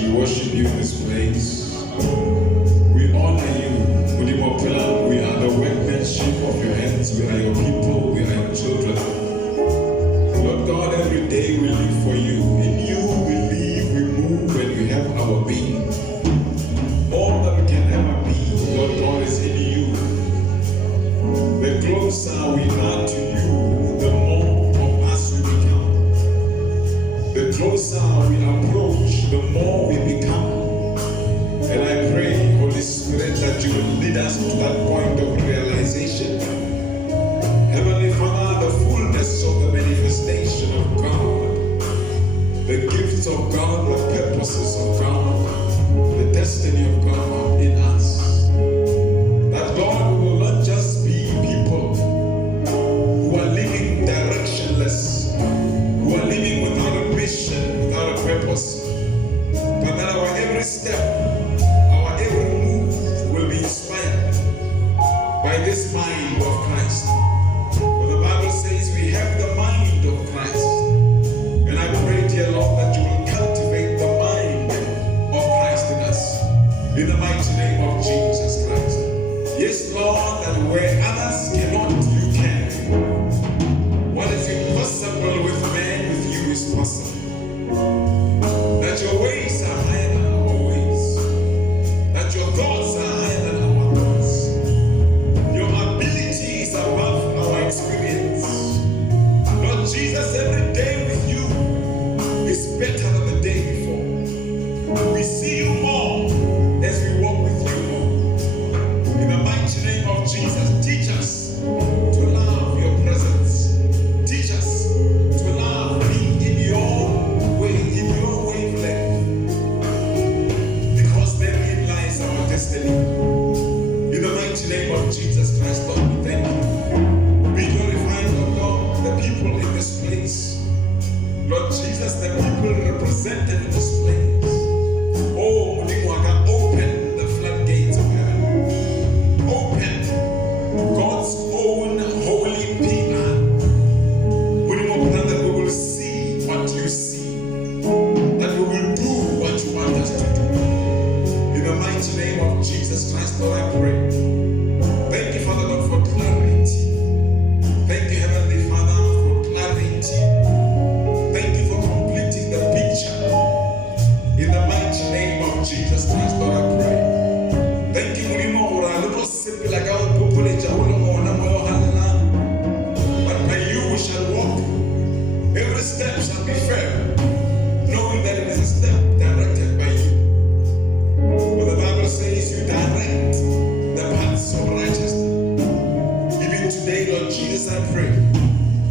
We worship you in this place. We honor you. We are the workmanship of your hands. We are your people. We are your children. Lord God, every day we live for you. In you we live, we move, and we have our being. All that we can ever be, Lord God, is in you. The closer we are to you, the more of us we become. The closer we approach, the more we become. And I pray, Holy Spirit, that you will lead us to that point of realization. Heavenly Father, the fullness of the manifestation of God, the gifts of God, the purposes of God, the destiny of God in us. That God, we will not just be people who are living directionless, who are living without a mission, without a purpose, but that our every step, our every move will be inspired by this mind of Christ. For the Bible says we have the mind of Christ. And I pray, dear Lord, that you will cultivate the mind of Christ in us. In the mighty name of Jesus Christ. Yes, Lord, that where others cannot, you can. What is impossible with man, with you is possible. That your ways are higher than our ways. That your thoughts are higher than our thoughts. Your ability is above our experience. Lord Jesus, every day with you is better than the day before. We see you more as we walk with you more. In the mighty name of Jesus, teach us to love your presence. Teach us to love being in your way, in your wavelength. Because therein lies our destiny. In the mighty name of Jesus Christ, Lord, we thank you. Be glorified, Lord God, the people in this place. Lord Jesus, the people represented in this place. Oh, Mulimwaga, open the floodgates of heaven. Open God's own holy people. Mulimwaga, that we will see what you see. That we will do what you want us to do. In the mighty name of Jesus Christ, Lord, I pray. Thank you, Father God, for clarity. Thank you, Heavenly Father, for clarity. Thank you for completing the picture. In the mighty name of Jesus Christ, Lord, I pray. Thank you, Mulimo, for a little simple like our people in but by you we shall walk. Every step shall be fair, knowing that it is a step directed by you. For the Bible says you direct the paths of righteousness. Even today, Lord Jesus, I pray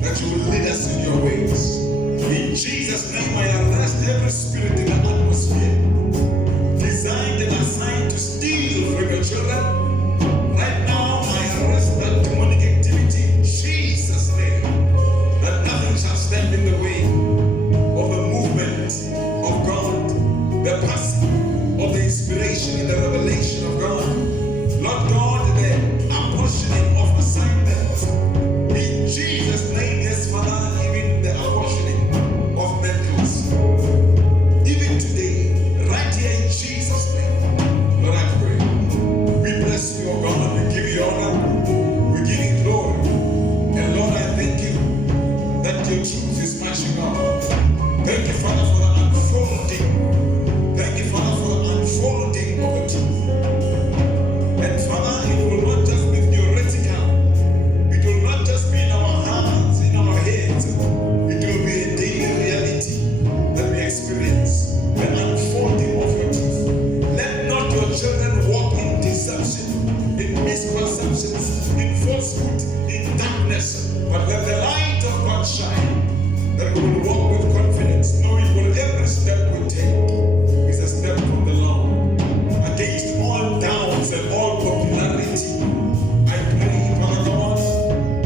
that you will lead us in your ways. In Jesus' name, I arrest every spirit in the atmosphere designed and assigned to steal from your children. Right now, I arrest that demonic activity in Jesus' name. That nothing shall stand in the way of the movement of God, the passing of the inspiration and the revelation of God. Lord God, the apportioning of assignments. In Jesus' name, yes, Father, even the apportioning of mantles. Even today, right here in Jesus' name, Lord, I pray. We bless you, O God, we give you honor, we give you glory. And Lord, I thank you that your truth is marching on. Thank you, Father, for the unfolding. Thank you, Father, for the unfolding of the truth. And Father, it will not just be theoretical. It will not just be in our hands, in our heads. It will be a daily reality that we experience. The unfolding of your truth. Let not your children walk in deception, in misconceptions, in falsehood, in darkness, but let the light of God shine. That we will walk with confidence, knowing that every step we take is a step from the Lord. Against all doubts and all popularity, I pray, Father God,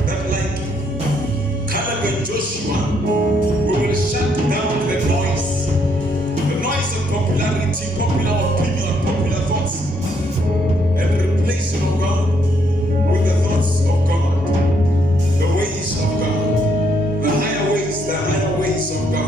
that like Caleb and Joshua, we will shut down the noise of popularity, popular opinion, popular thoughts, and replace it, oh God, with the thoughts of God, the ways of God, the higher ways of God.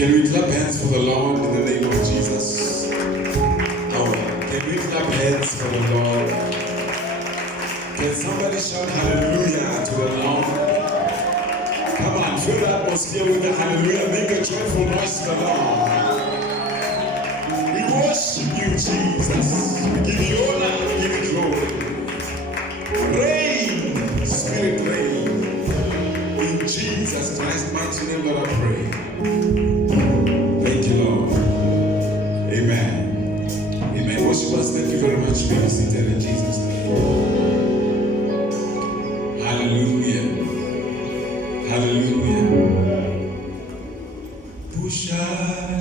Can we clap hands for the Lord in the name of Jesus? Oh, can we clap hands for the Lord? Can somebody shout hallelujah to the Lord? Come on, fill the atmosphere with the hallelujah. Make a joyful noise to the Lord. We worship you, Jesus. We give you honor, we give you glory. Reign, Spirit, reign. In Jesus Christ's mighty name, Lord, I pray. Thank you, Lord. Amen. Amen. Worshipers, thank you very much for being seated in Jesus' name. Hallelujah. Hallelujah. Pusha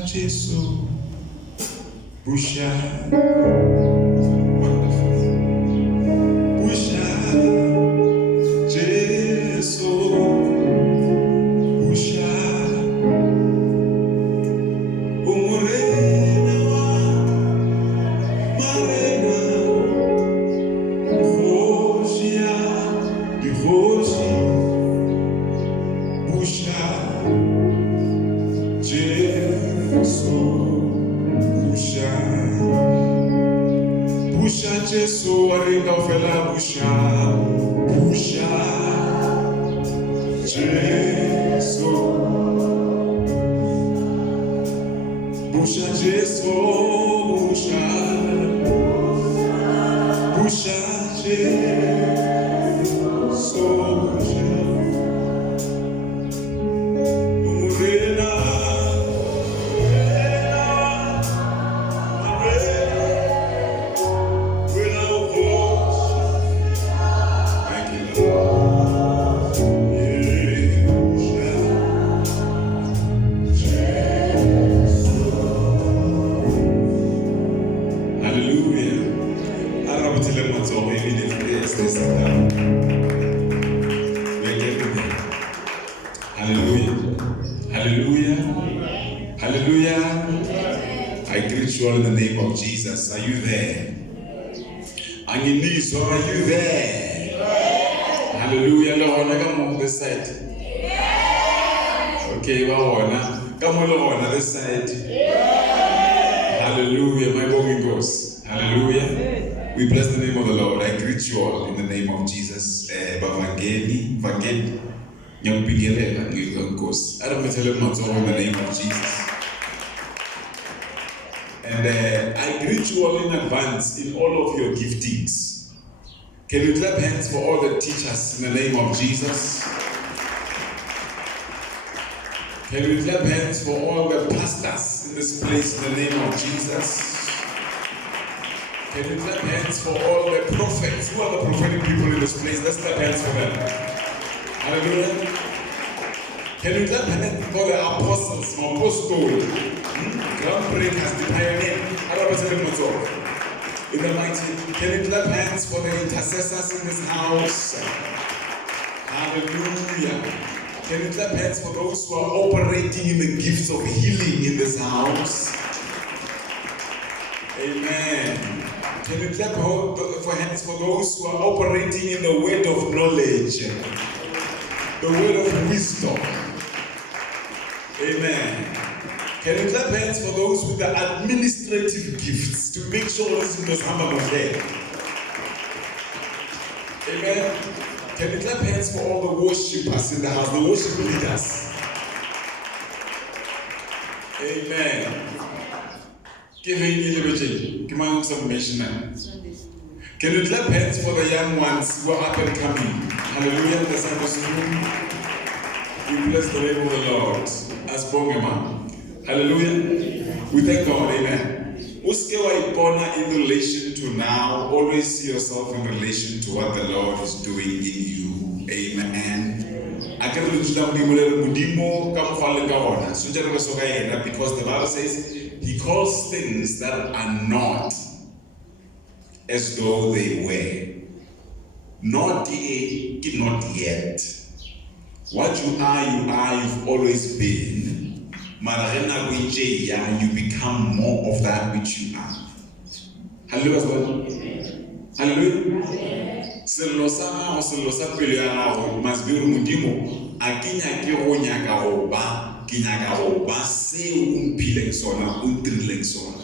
Jesus. Pusha. Wonderful. Pusha Jesus. Pusha. Umurena wa marena. Hoshia. Dihoshi. Pusha Jesus. Pusha Jesus, aringa ofela pusha. Pusha Jesus. Pusha Jesus. Pusha. Pusha Jesus. Umurena. In the name of Jesus, are you there? Are you there? Hallelujah. Lord, come on this side. Okay, come on this side. Hallelujah. My body goes. Hallelujah. We bless the name of the Lord. I greet you all in the name of Jesus. Vangeli, I don't tell you much in the name of Jesus. And I greet you all in advance in all of your giftings. Can you clap hands for all the teachers in the name of Jesus? Can you clap hands for all the pastors in this place in the name of Jesus? Can you clap hands for all the prophets? Who are the prophetic people in this place? Let's clap hands for them. Hallelujah. Can you clap hands for the apostles, apostles? Groundbreakers, the pioneer. In the mighty, can you clap hands for the intercessors in this house? Hallelujah. Can you clap hands for those who are operating in the gifts of healing in this house? Amen. Can you clap for hands for those who are operating in the word of knowledge, the word of wisdom? Amen. Can you clap hands for those with the administrative gifts to make sure this is hammer of head? Amen. Can you clap hands for all the worshippers in the house, the worship leaders? Amen. Give me some mention. Can you clap hands for the young ones who are up and coming? Hallelujah. The Sunday school. We bless the name of the Lord. As Bongema. Hallelujah. We thank God. Amen. In relation to now, always see yourself in relation to what the Lord is doing in you. Amen. Because the Bible says He calls things that are not as though they were. Not yet. What you are, you've always been. You become more of that which you are. Hallelujah. Hallelujah. Must be ke nyaka go ba seo o mphileng sona o ntirileng sona.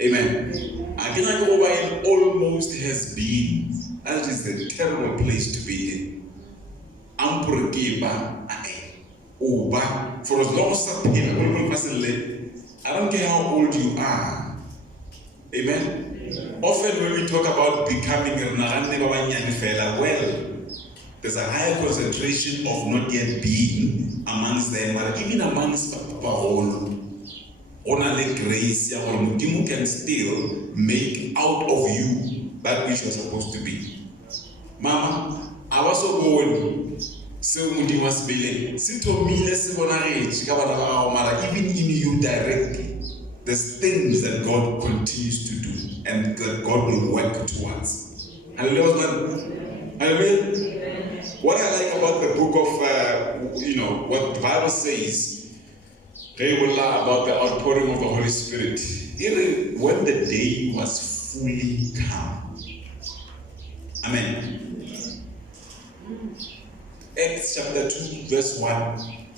Amen. I ke nyaka go ba in almost has been. That is a terrible place to be in. Ampore ke ba Oba, for as long as I don't care how old you are. Amen. Often when we talk about becoming well, there's a higher concentration of not yet being amongst them, but even amongst all grace, you can still make out of you that which you're supposed to be. Mama, I was so born. So Mundi was building. Even in you directly, there's things that God continues to do and that God will work towards. Hallelujah. Hallelujah. What I like about the book of, what the Bible says, about the outpouring of the Holy Spirit, when the day was fully calm. Amen. Acts chapter 2, verse 1.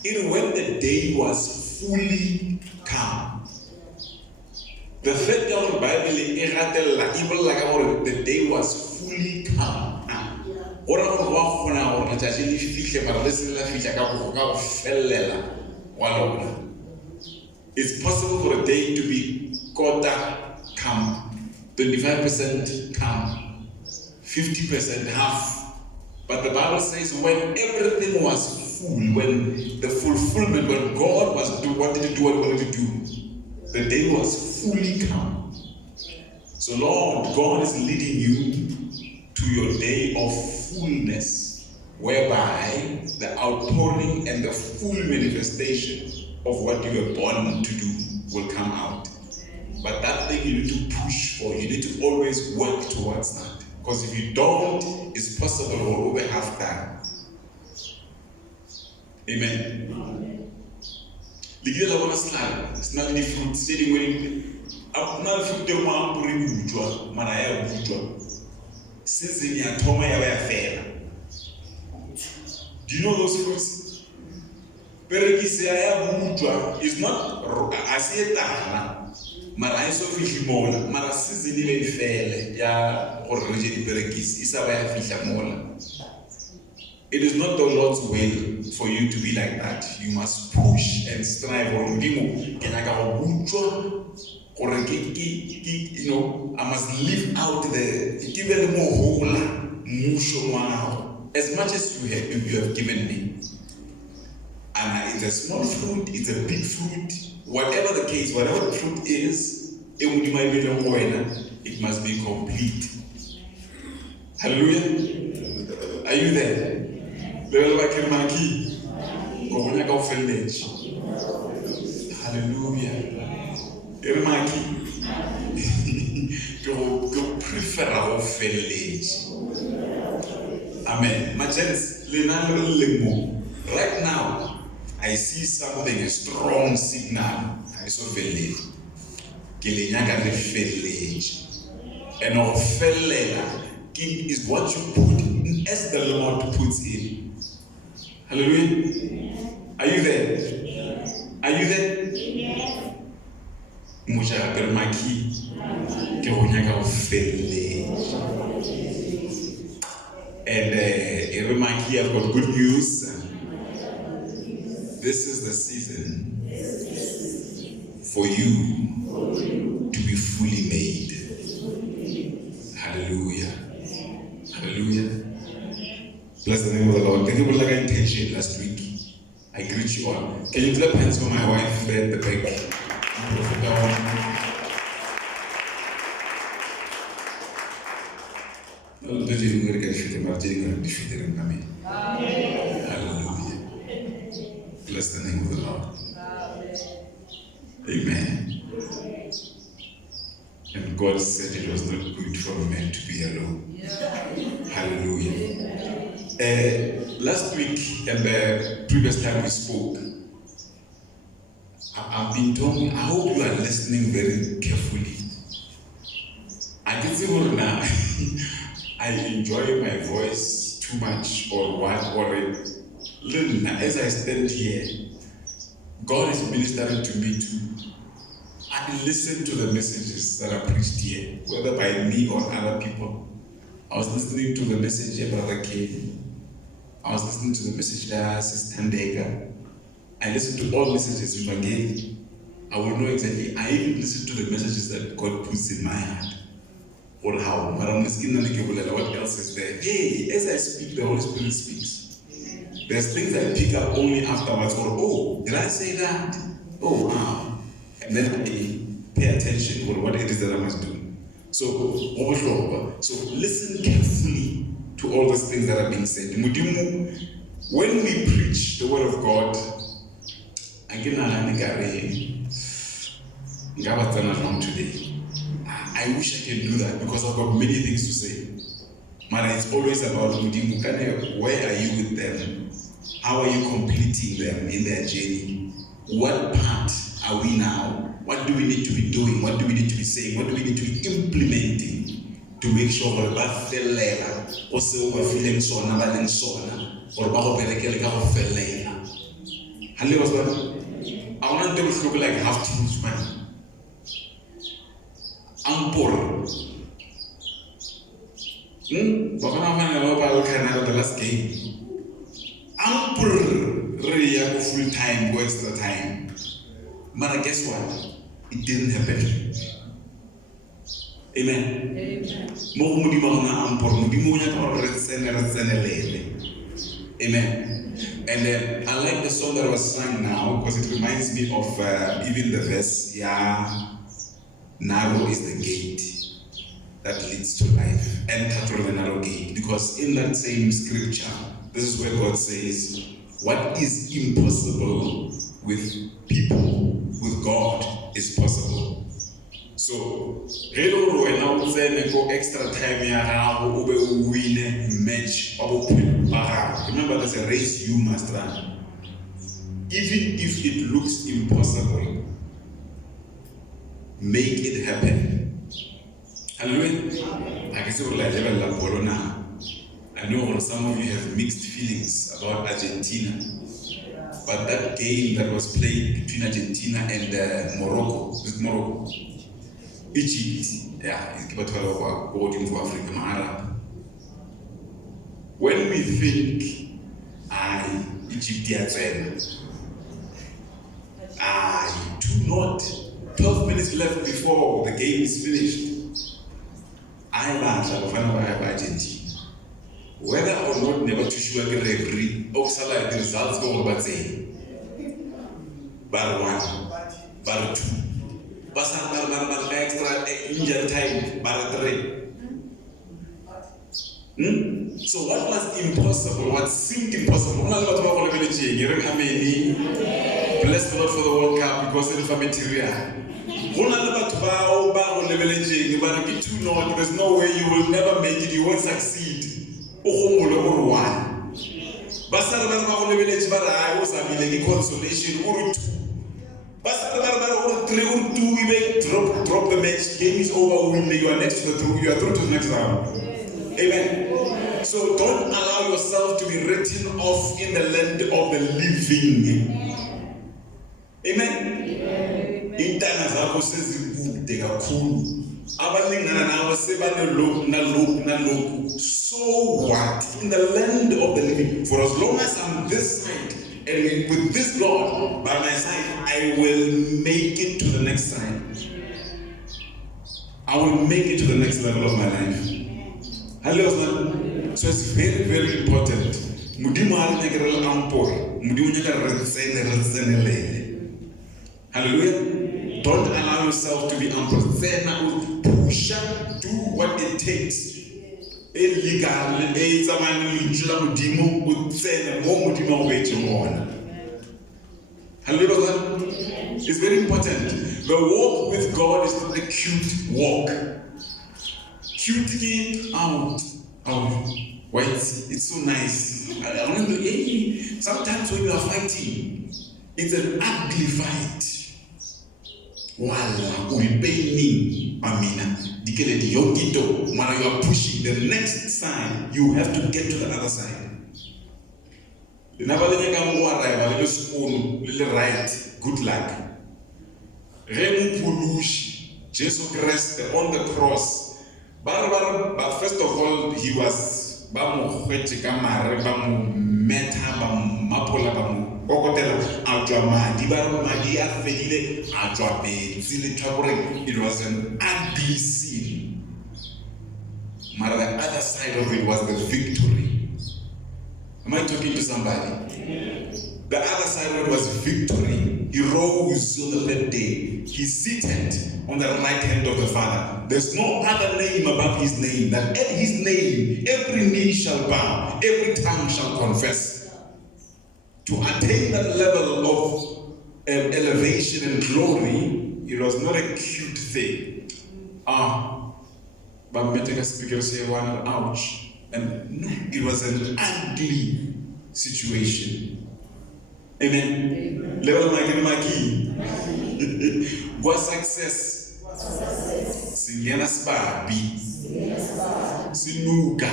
Even when the day was fully calm. The fact of the Bible even like the day was fully calm. It's possible for a day to be quarter calm, 25% calm, 50% half. But the Bible says when everything was full, when the fulfillment, when God wanted to do what he wanted to do, the day was fully calm. So Lord, God is leading you to your day of fullness, whereby the outpouring and the full manifestation of what you were born to do will come out. But that thing you need to push for, you need to always work towards that. Because if you don't, it's possible we'll over half time. Amen. It's not any fruit sitting with I'm not fruit de one buri manaya bujwa. Season ya toma ya fair. Do you know those fruits? Perekisaya bujwa is not asiyetana. Mara iso fihle mola, mara season ile ifele ya gore re je diperekisi isa ba ya fihla mola. It is not the Lord's will for you to be like that. You must push and strive. I must live out as much as you have given me. And it's a small fruit, it's a big fruit, whatever the case, whatever the fruit is, it must be complete. Hallelujah. Are you there? Hallelujah. Amen. Right now, I see something, a strong signal. I saw village. And our fellela is what you put as the Lord puts in. Hallelujah. Are you there? Are you there? And I've got good news. This is the season for you to be fully made. Hallelujah. Hallelujah. Bless the name of the Lord. Thank you for like intention last week. I greet you all. Can you clap hands for my wife at the back? Hallelujah. Bless the name of the Lord. Amen. And God said it was not good for a man to be alone. Hallelujah. Last week and the previous time we spoke, I've been talking. I hope you are listening very carefully. I can say now, I enjoy my voice too much or what, or little as I stand here. God is ministering to me too. I listen to the messages that are preached here, whether by me or other people. I was listening to the message here, Brother Kane. I was listening to the message by Sister Ndega. I listen to all messages Evangeli. I will know exactly. I even listen to the messages that God puts in my heart. Or how. What else is there? Hey, as I speak, the Holy Spirit speaks. There's things I pick up only afterwards. Or, oh, did I say that? Oh, wow. And then I pay attention to what it is that I must do. So listen carefully to all those things that are being said. When we preach the word of God, today. I wish I can do that because I've got many things to say. But it's always about where are you with them? How are you completing them in their journey? What part are we now? What do we need to be doing? What do we need to be saying? What do we need to be implementing to make sure that we feel or say we feeling so or I want them to look like half teams, man. I'm poor. But when I'm the last game, I'm poor. Really, go full time, go extra time. But guess what? It didn't happen. Amen. Amen. And I like the song that was sung now because it reminds me of even the verse, narrow is the gate that leads to life. Enter through the narrow gate. Because in that same scripture, this is where God says, what is impossible with people, with God, is possible. So, go extra time win match. Remember, there's a race you must run. Even if it looks impossible, make it happen. Hallelujah. I know some of you have mixed feelings about Argentina, but that game that was played between Argentina and Morocco, with Morocco, Egypt, it's about voting for Africa, Arab. When we think, Egypt, do not. 12 minutes left before the game is finished. Argentina. Whether or not never to show a referee, the results go over saying bar 1, bar 2, bar extra injury time, bar 3. So what was impossible, what seemed impossible, bless the Lord for the World Cup because of the material. There's no way you will never make it, you won't succeed. Consolation. Drop the match. Game is over. You are next to the through. You are through to the next round. Amen. So don't allow yourself to be written off in the land of the living. Amen. So what? In the land of the living, for as long as I'm this side and with this God by my side, I will make it to the next side. I will make it to the next level of my life. Hallelujah. So it's very, very important. Hallelujah. Don't allow yourself to be unprofessional. Push up, do what it takes. Hallelujah. It's very important. The walk with God is not a cute walk. Cute kid, it's so nice. Sometimes when you are fighting, it's an ugly fight. You are pushing the next side, you have to get to the other side. Never let them go arrive, little spoon, little right, good luck. Remu Pulush, Jesus Christ on the cross. But first of all, he was Bamu Huechikamare, Bamu Meta, Bamu Mapola, Bamu Okotela, Ajama, Dibaru Magia Fedile, Ajabe, Zili Tabore. It was an ugly scene. But the other side of it was the victory. Am I talking to somebody? The other side of it was victory. He rose on the third day. He seated on the right hand of the Father. There's no other name above his name. That at his name, every knee shall bow, every tongue shall confess. To attain that level of elevation and glory, it was not a cute thing. But medical speakers say one, ouch. And no, it was an ugly situation. Amen. Level Maki. What success? Singena Spabi. Sinuka.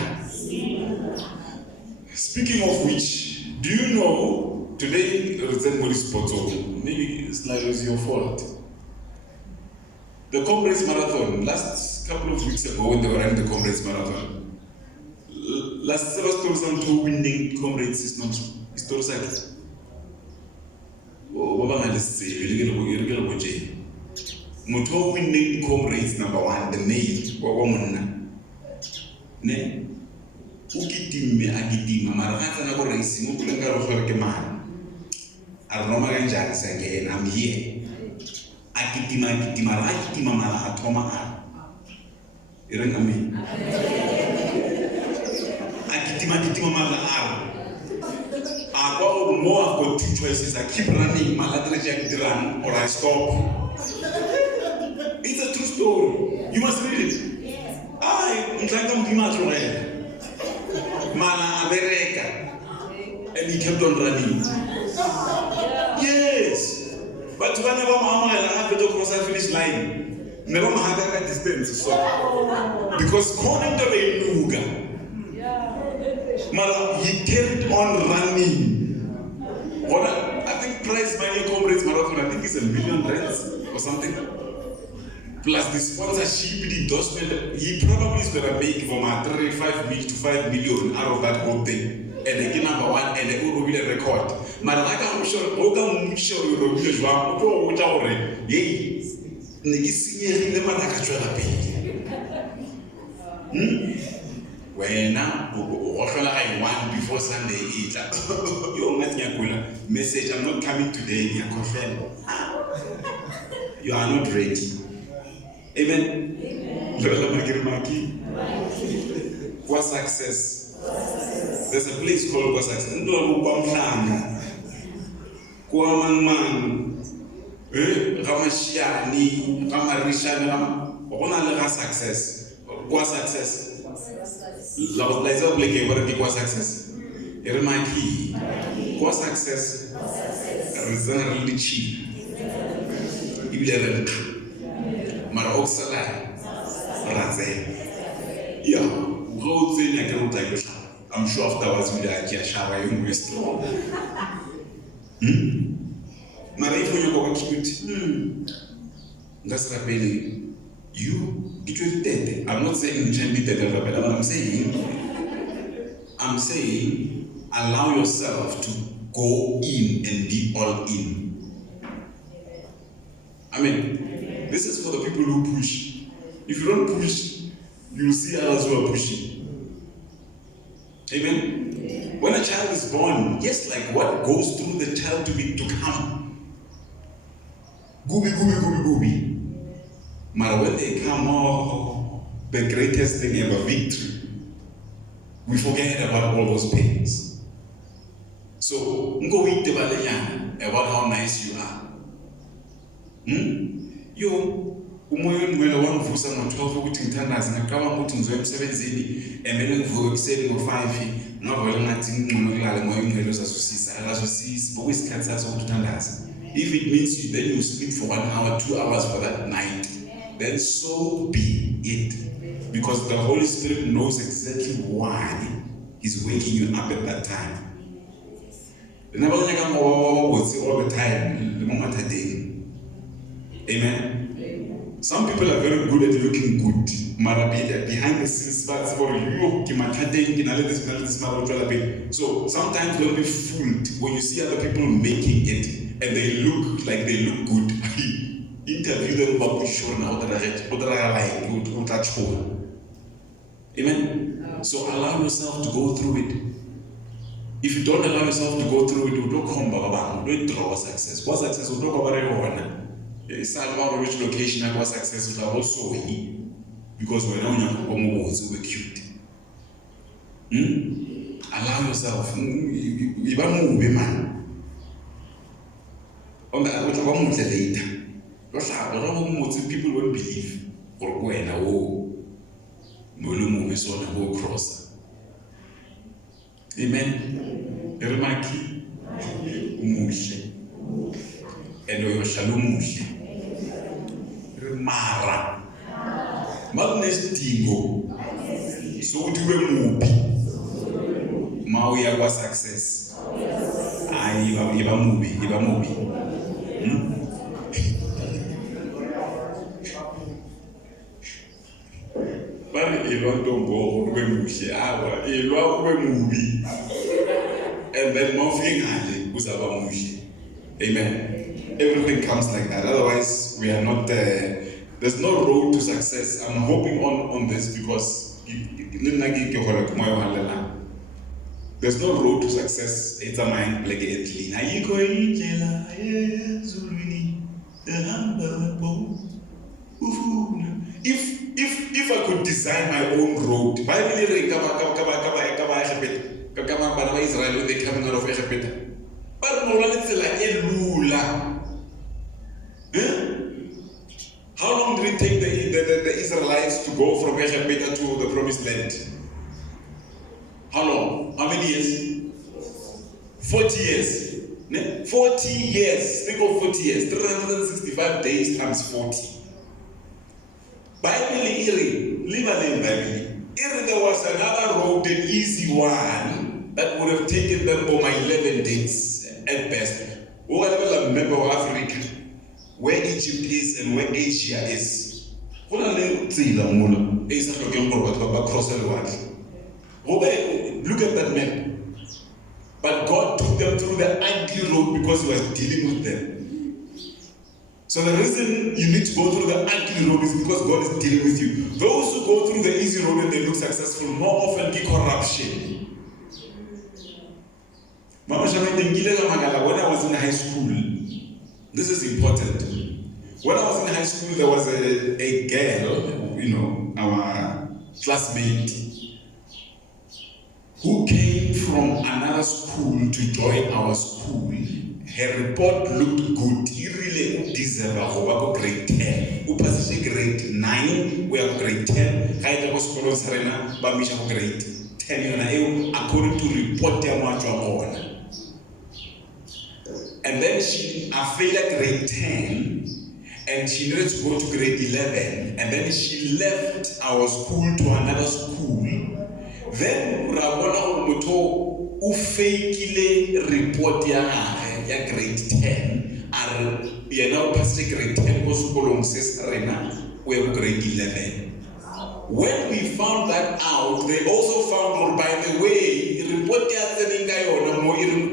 Speaking of which, do you know today maybe it's like it was your fault. The Comrades Marathon, last couple of weeks ago when they were running the Comrades Marathon, last Sebastian two winning Comrades is not historical. Muto winning Comrades number one, the male, ne ukidime agidima mara kana go racing ukulenga ro gore ke mara aroma kanjani sengena I'm here agidima mara athoma irenga me agidima mara akwa mo I've got two choices. I keep running mala reject run or I stop. It's a true story. You must read it. Mana America, and he kept on running. Yes, but whenever Mama have to cross the finish line, never had that distance. So because according to the Nuga, Mara he kept on running. I think price money Comrades Marathon, I think it's $1 million or something. Plus the sponsorship, the endorsement, he probably is going to make from a 5 million to 5 million out of that whole thing. And they get number one and they will be a record. Maraka, I'm sure you will be sure you already. Yay, Nigisi, the Maraka. When now, I want before Sunday eat. You're not Yakula. Message, I'm not coming today. You are not ready. Amen. What success? There's a place called what success. Success. What success? What success? What success? Maroxala, Raze. Yeah, roads in a group like this. I'm sure afterwards we are Kiashawa in West. Marie, for you go cute. That's really you get you dead. I'm not saying you be dead, but I'm saying allow yourself to go in and be all in. Amen. This is for the people who push. If you don't push, you'll see others who are pushing. Amen? When a child is born, yes, like what goes through the child to come. Gooby. But when they come, the greatest thing ever, victory. We forget about all those pains. So, go eat the about how nice you are. Yo, umoyeni ngwela wangivusa ngo-12 ukuthi ngithandaze ngaqala ukuthi ngizoya emsebenzini emele ngivuke ekuseni ngo-5 ngavela ngathi ngingcono kulala ngoba ingcwele uzasusisa akazusisi bokuyisikhathi saso ukuthi uthandaze. If it means then you sleep for 1 hour, 2 hours for that night, then so be it. Because the Holy Spirit knows exactly why He's waking you up at that time. Never all the time. Amen. Some people are very good at looking good. Behind the scenes, so sometimes don't be fooled when you see other people making it and they look like they look good. Interview them about the show now that Amen. So allow yourself to go through it. If you don't allow yourself to go through it, you don't come back. You don't draw success. What success? You don't go about it's not about which location and what success will also win. Because we're not we're cute. Allow yourself. You move, man. On the other later. People won't believe. Or when I will move so and go cross. Amen. Remaki umushe. Endo yo shalom mushe. Mara. Madness dingo. So do we move. Mauya was success. Iba movie. And then nothing Amen. Everything comes like that. Otherwise, we are not there. There's no road to success. I'm hoping on this because there's no road to success. It's a mind like If I could design my own road, Israel when they coming out of Egypt. How long did it take the Israelites to go from Egypt to the promised land? How long? How many years? 40 years. 40 years. Think of 40 years. 365 days times 40. Bible there was another road, an easy one, that would have taken them for my 11 days at best. Whatever member of Africa, where Egypt is and where Asia is. Look at that map. But God took them through the ugly road because He was dealing with them. So the reason you need to go through the ugly road is because God is dealing with you. Those who go through the easy road and they look successful more often get corruption. When I was in high school, this is important. When I was in high school, there was a girl, our classmate, who came from another school to join our school. Her report looked good. He really deserved a grade 10. Who passed grade 9, we have grade 10. I was grade 10 according to report. And then she failed grade 10 and she needed to go to grade 11. And then she left our school to another school. Then Rabona Umuto ufakile report ya grade 10 are now past grade 10 was we have grade 11. When we found that out, they also found, by the way, report ya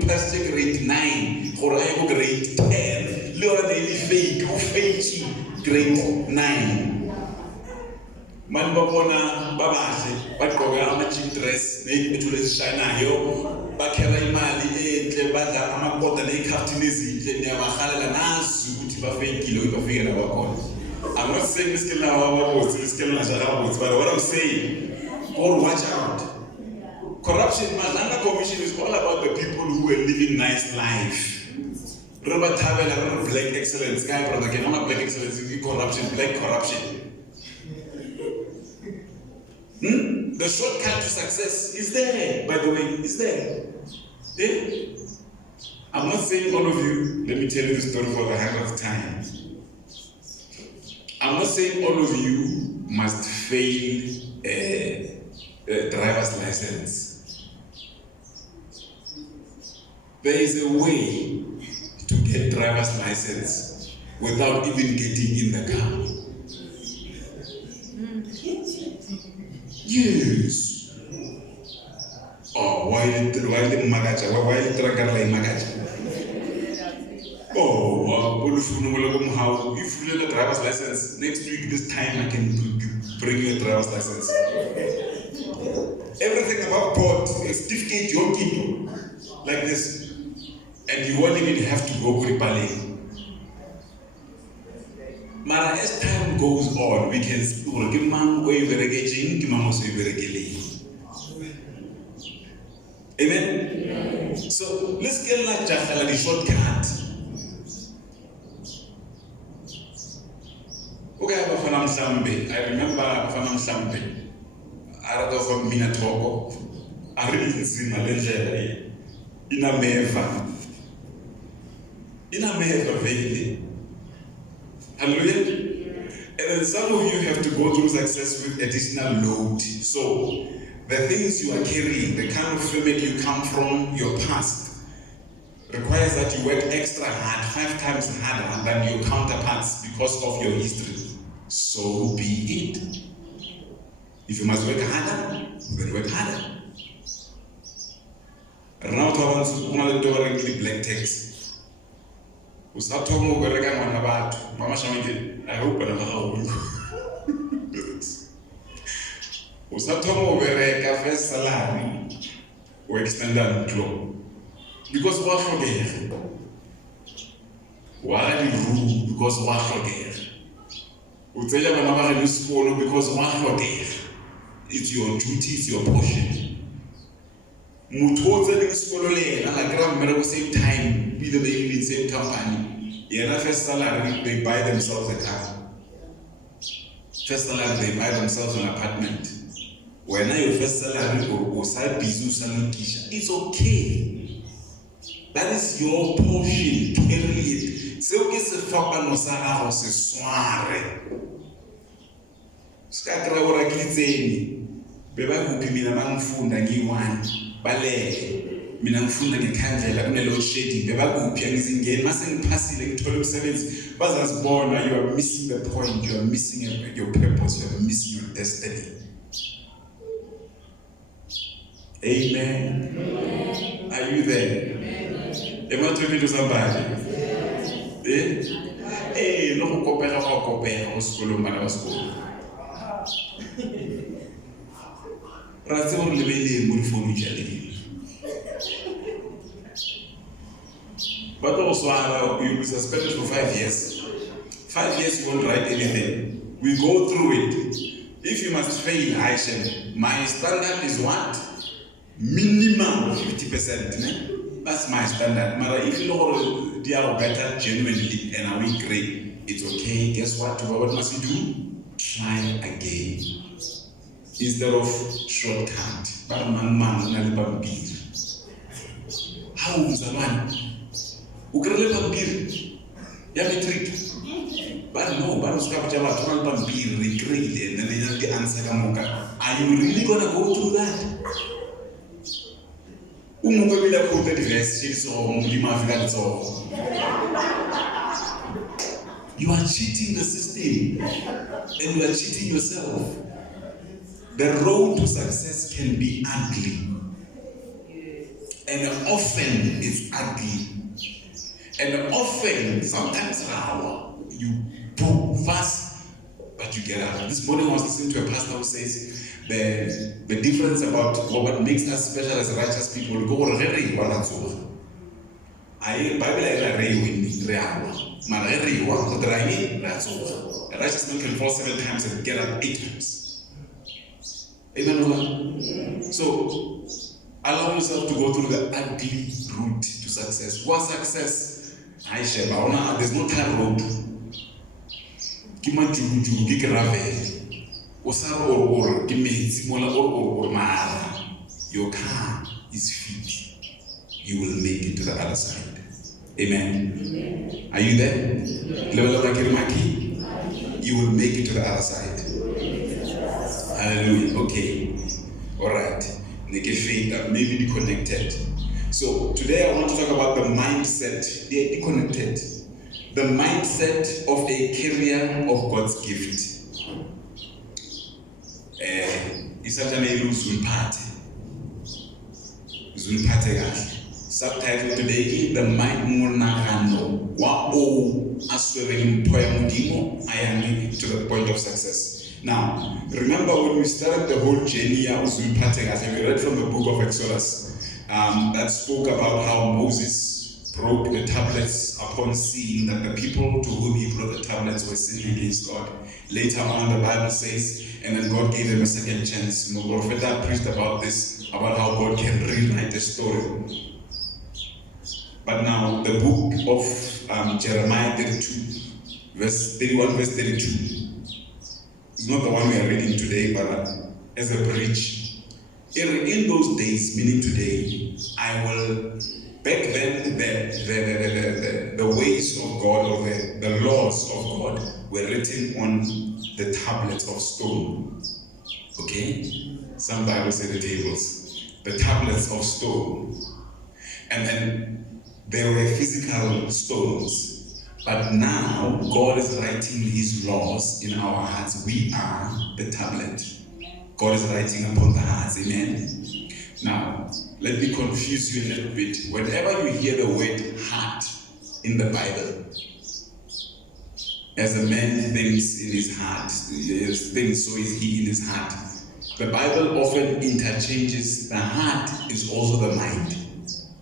past grade 9 or I have grade 10. Lord, they fake grade 9. Man babona babahle bagqoka ama-cheap dress ney'bethu lezishayinayo bakhela imali enhle badla amakota ney'khaftini ezinhle niyabahalela nazi ukuthi bafeyikile bafikela bakhona. I'm not saying this but what I'm saying, God, watch out. Corruption, Mazanga Commission is all about the people who are living nice life. Robert Havel, black excellence, guy brother, I'm not black excellence, corruption, black corruption. The shortcut to success is there, by the way, is there. Yeah? I'm not saying all of you, let me tell you the story for the 100th time. I'm not saying all of you must fail a driver's license. There is a way to get driver's license without even getting in the car. Yes. Oh, why the magaja? Why the tracker like magaja? Oh, how if you get a driver's license next week this time I can bring you a driver's license. Everything about board, a certificate, your key, like this, and you won't even have to go to Bali. But as time goes on, we can give man way Amen. So let's get like the shortcut. Okay, I remember Fanam Sambe. I don't know Minatogo. I really see my legend in a meva. In a meva valley. Hallelujah. And then some of you have to go through success with additional load. So the things you are carrying, the kind of family you come from, your past, requires that you work extra hard, 5 times harder than your counterparts because of your history. So be it. If you must work harder, then work harder. And now to black text. Usathomo ubereka ngwana batho. Mama shamike, I hope I know. Usathomo ubereka first salary or extended job. Because what forget? Why are you rude? Because what forget? Utella bana ba school because what forget? It's your duty, it's your portion. Muthoze school le na gra mmere same time, be the same company. Yeah, first salary they buy themselves a car. First salary they buy themselves an apartment. When your first salary or side business it's okay. That is your portion. Carry it. Se o ke se fapa no sa gago se sware. Ska kra ora klitseni. Beba kuphi mina mangifunda ngi1 balele. Mina ngifunda ngekhandlela kunelo shedi beba kuphi angizingeni mase ngiphasile ngithola umsebenzi bazazibona you are missing the point, you are missing your purpose, you are missing your destiny. Amen. Amen. Are you there? Amen. Am I talking to somebody? Yes. Eh, no kopera o skolo mana skolo. Ratse o lebele mo phone jale. But also you will suspend for 5 years. 5 years you won't write anything. We go through it. If you must fail, Aisha, my standard is what? Minimum 50%. That's my standard. But if you know they are better genuinely and are we great, it's okay. Guess what? What must you do? Try again. Instead of shortcut. But how is a man? Ukrele pampir. You have a trick. But no, but it's got pampir, regret, and then they have the answer. Are you really gonna go through that? You are cheating the system and you are cheating yourself. The road to success can be ugly, and often it's ugly, and often sometimes you go fast but you get up. This morning I was listening to a pastor who says the difference about what makes us special as righteous people. Go very well. I Bible I read a righteous man can fall 7 times and get up 8 times. Amen. So allow yourself to go through the ugly route to success. What success? There's no tar road. Your car is fit. You will make it to the other side. Amen. Amen. Are you there? You will make it to the other side. Hallelujah. Okay. All right. Maybe be connected. So today I want to talk about the mindset. They are connected. The mindset of a carrier of God's gift. UZULIPHATHE KAHLE. Subtitle today, the mind monagano wa o aswering poemudimo ayami to the point of success. Now, remember when we started the whole journey of UZULIPHATHE KAHLE, we read from the book of Exodus that spoke about how Moses broke the tablets upon seeing that the people to whom he brought the tablets were sinning against God. Later on, the Bible says, and then God gave them a second chance. The prophet preached about this, about how God can rewrite the story. But now, the book of Jeremiah 32, verse 31, verse 32, is not the one we are reading today, but as a bridge. In those days, meaning today, I will, back then, the ways of God, or the laws of God, were written on the tablets of stone. Okay? Some Bibles say the tables. The tablets of stone. And then there were physical stones. But now God is writing his laws in our hearts. We are the tablet. God is writing upon the hearts. Amen. Now, let me confuse you a little bit. Whenever you hear the word heart in the Bible, as a man thinks in his heart, thinks so is he in his heart. The Bible often interchanges the heart is also the mind.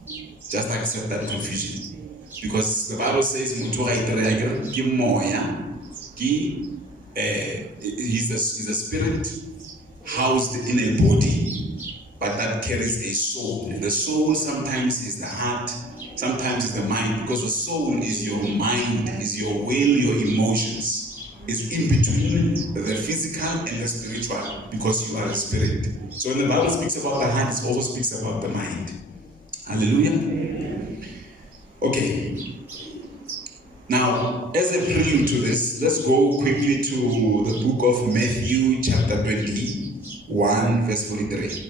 Just accept that confusion. Because the Bible says, he's a spirit housed in a body, but that carries a soul. The soul sometimes is the heart, sometimes is the mind, because the soul is your mind, is your will, your emotions. It's in between the physical and the spiritual, because you are a spirit. So when the Bible speaks about the heart, it also speaks about the mind. Hallelujah. Okay. Now, as a prelude to this, let's go quickly to the book of Matthew, chapter 21, verse 43.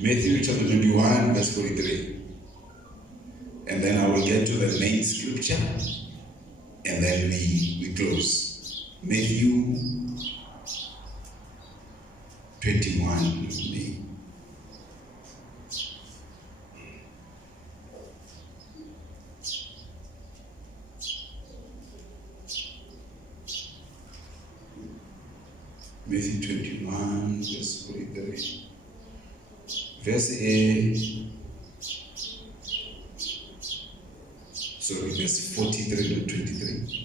Matthew chapter 21, verse 43. And then I will get to the main scripture, and then we close. Matthew 21. Matthew 21, verse 43. Verse 43 to 23.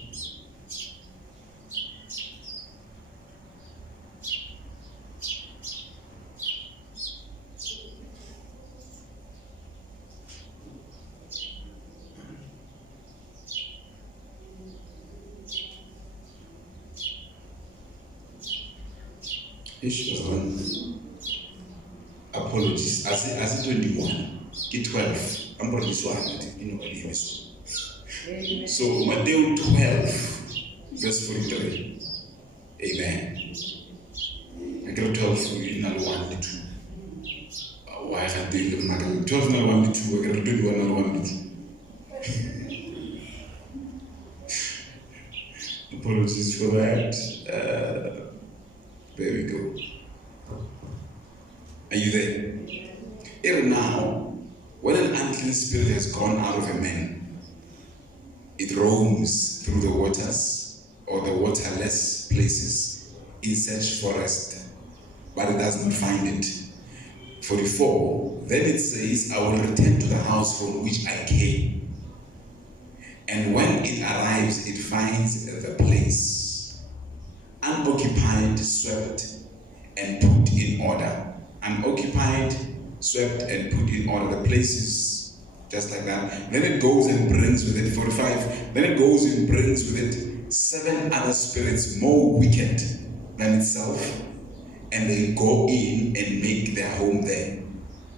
Apologies. As it 21, get 12. I'm probably so happy. So Matthew 12, verse 43. Amen. I get 12 in 1 to 2. Why I can't deal with 12 in 1 to 2, I get 21 in 1 to 2. Apologies for that. There we go. Are you there? Even now, when an unclean spirit has gone out of a man, it roams through the waters or the waterless places in search for rest, but it does not find it. 44, then it says, I will return to the house from which I came. And when it arrives, it finds the place unoccupied, swept, and put in order. Unoccupied, swept, and put in order. The places just like that. Then it goes and brings with it, 45, then it goes and brings with it 7 other spirits more wicked than itself, and they go in and make their home there.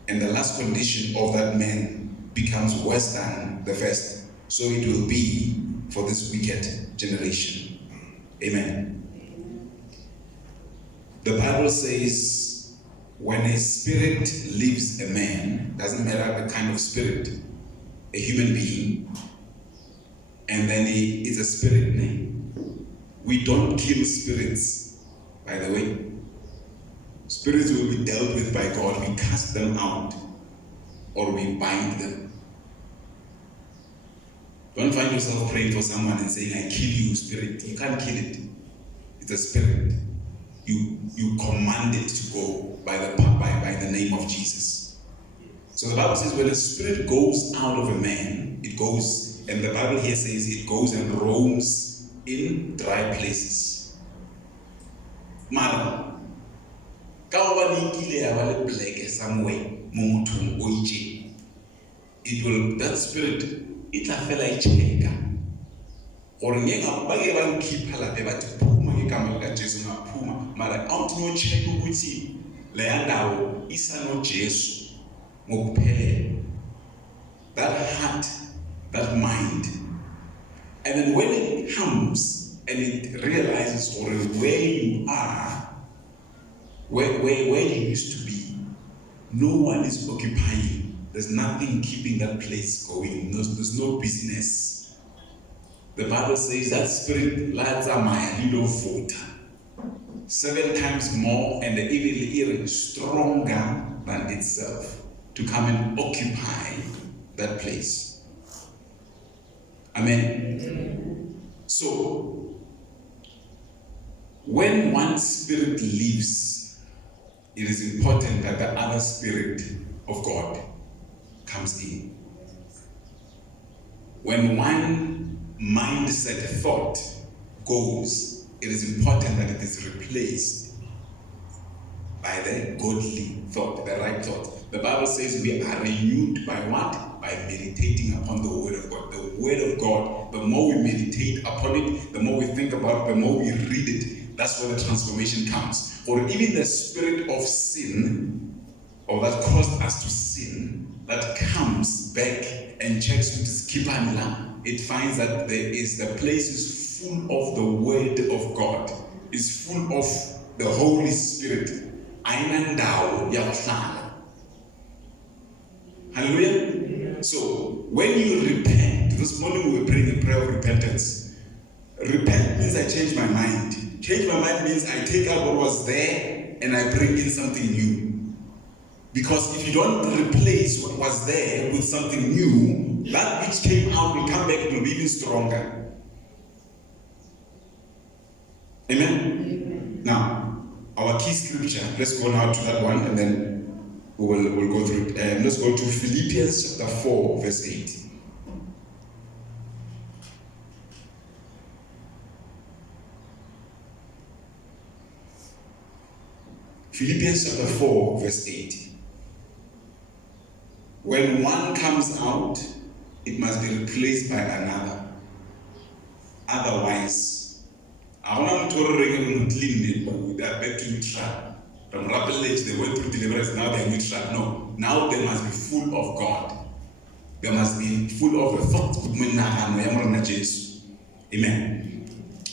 And the last condition of that man becomes worse than the first. So it will be for this wicked generation. Amen. The Bible says when a spirit leaves a man, doesn't matter the kind of spirit, a human being, and then he is a spirit name. We don't kill spirits, by the way. Spirits will be dealt with by God. We cast them out or we bind them. Don't find yourself praying for someone and saying, I kill you, spirit. You can't kill it. It's a spirit. You command it to go by the name of Jesus. So the Bible says when a spirit goes out of a man, it goes, and the Bible here says it goes and roams in dry places. Mara, it will, that spirit, it will feel like cheka. Or ngenga bage bangikhipha lapha bathi phuma ngegama lika Jesu ngaphuma mara awuthi no check ukuthi le yandawo isa no Jesu ngokuphelele. That heart, that mind, and then when it comes and it realizes or where you are, where you used to be, no one is occupying. There's nothing keeping that place going. There's no business. The Bible says that spirit vote 7 times more and even stronger than itself to come and occupy that place. Amen. So when one spirit leaves, it is important that the other spirit of God comes in. When one mindset, thought goes, it is important that it is replaced by the godly thought, the right thought. The Bible says we are renewed by what? By meditating upon the Word of God. The Word of God, the more we meditate upon it, the more we think about it, the more we read it, that's where the transformation comes. Or even the spirit of sin, or that caused us to sin, that comes back and checks with Skipanla, it finds that the place is full of the Word of God, is full of the Holy Spirit. Hallelujah. So when you repent, this morning we will bring a prayer of repentance. Repent means I change my mind. Change my mind means I take out what was there and I bring in something new. Because if you don't replace what was there with something new, that which came out will come back, it will be even stronger. Amen? Now, our key scripture, let's go now to that one and then we'll go through it. Let's go to Philippians chapter 4, verse 8. Philippians chapter 4, verse 8. When one comes out, it must be replaced by another. Otherwise, I want to clean it, they are back to neutral. From Rappelage, they went through deliverance, now they are neutral. No, now they must be full of God. They must be full of the thoughts. Amen.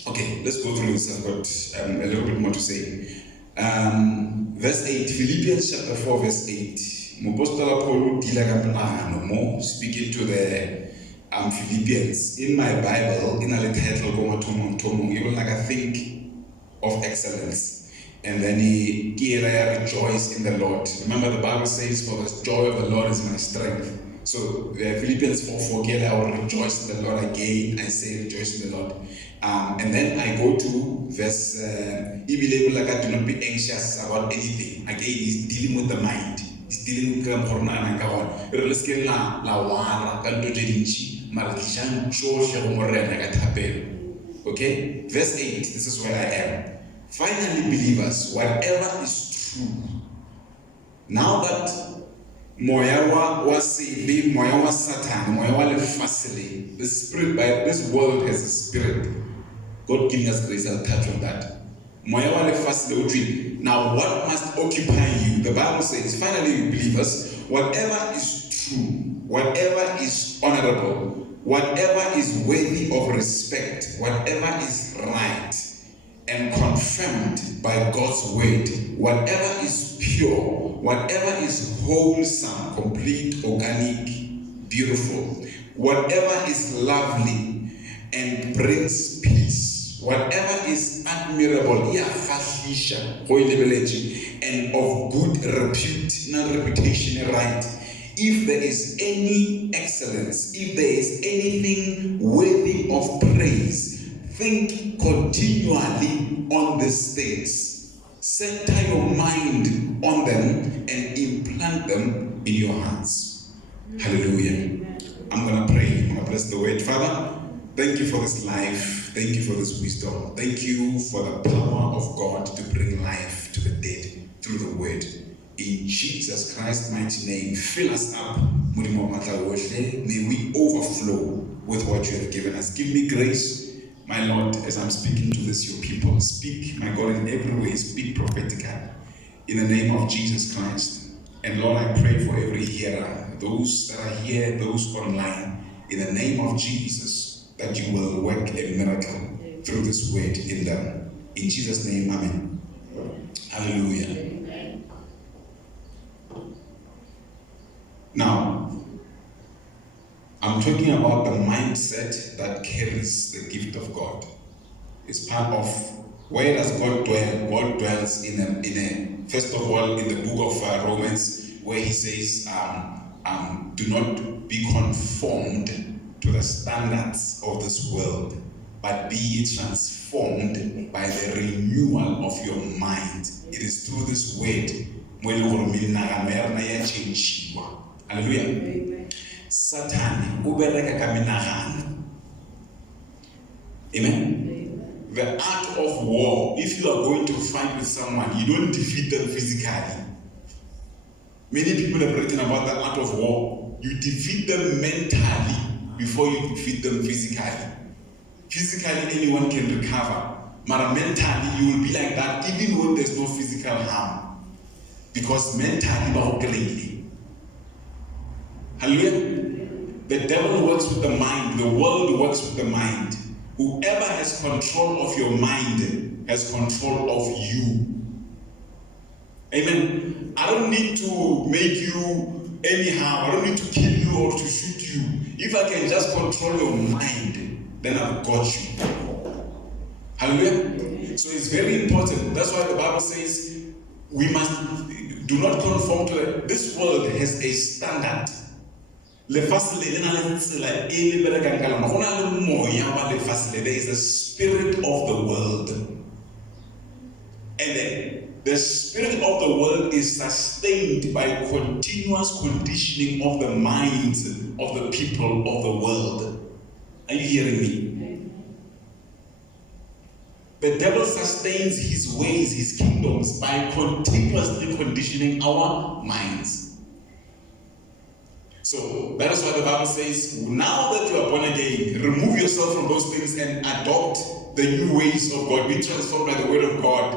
Okay, let's go through this. I've got a little bit more to say. Verse 8, Philippians chapter 4, verse 8. Mopostola Paul speaking to the Philippians. In my Bible, in a title, you will like a think of excellence. And then he rejoice in the Lord. Remember the Bible says, for the joy of the Lord is my strength. So Philippians 4:4, I will rejoice in the Lord again. I say rejoice in the Lord. And then I go to verse, do not be anxious about anything. Again, he's dealing with the mind. He's dealing with the okay? Verse 8, this is where I am. Finally, believers, whatever is true. Now that Moyawa was saved, Moyawa Satan, Moyawa facile. The spirit, by this world has a spirit. God giving us grace, I'll touch on that. Moyawa facile. Now, what must occupy you? The Bible says, finally, believers, whatever is true, whatever is honorable, whatever is worthy of respect, whatever is right and confirmed by God's word, whatever is pure, whatever is wholesome, complete, organic, beautiful, whatever is lovely and brings peace, whatever is admirable, and of good repute, not reputation, right? If there is any excellence, if there is anything worthy of praise, think continually on these things. Center your mind on them and implant them in your hearts. Hallelujah. I'm going to pray. I'm going to bless the word. Father, thank you for this life. Thank you for this wisdom. Thank you for the power of God to bring life to the dead through the word. In Jesus Christ's mighty name, fill us up. May we overflow with what you have given us. Give me grace, my Lord, as I'm speaking to this your people. Speak, my God, in every way. Speak prophetically. In the name of Jesus Christ. And Lord, I pray for every hearer, those that are here, those online, in the name of Jesus, that you will work a miracle through this word in them. In Jesus' name, amen. Hallelujah. Now, I'm talking about the mindset that carries the gift of God. It's part of where does God dwell? God dwells in a first of all, in the book of Romans, where he says, do not be conformed to the standards of this world, but be ye transformed by the renewal of your mind. It is through this word. Hallelujah. Amen. Satan, Amen. The art of war, if you are going to fight with someone, you don't defeat them physically. Many people have written about the art of war. You defeat them mentally before you defeat them physically. Physically, anyone can recover. But mentally, you will be like that even when there's no physical harm. Because mentally, you're greatly. Hallelujah. The devil works with the mind. The world works with the mind. Whoever has control of your mind has control of you. Amen. I don't need to make you anyhow. I don't need to kill you or to shoot you. If I can just control your mind, then I've got you. Hallelujah. So it's very important. That's why the Bible says we must do not conform to it. This world has a standard. There is a spirit of the world. And the spirit of the world is sustained by continuous conditioning of the minds of the people of the world. Are you hearing me? The devil sustains his ways, his kingdoms, by continuously conditioning our minds. So that is why the Bible says, now that you are born again, remove yourself from those things and adopt the new ways of God. Be transformed by the word of God.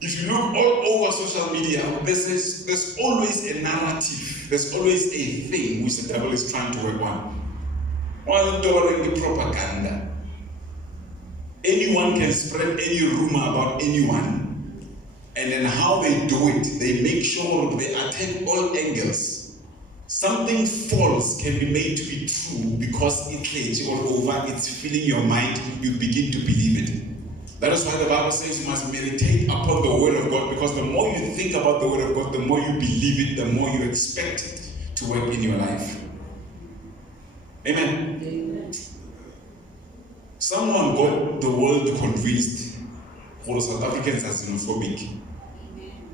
If you look all over social media, there's always a narrative. There's always a thing which the devil is trying to work on. While during the propaganda, anyone can spread any rumor about anyone. And then how they do it, they make sure they attack all angles. Something false can be made to be true because it's all over, it's filling your mind, you begin to believe it. That is why the Bible says you must meditate upon the word of God, because the more you think about the word of God, the more you believe it, the more you expect it to work in your life. Amen. Amen. Someone got the world convinced that South Africans are xenophobic.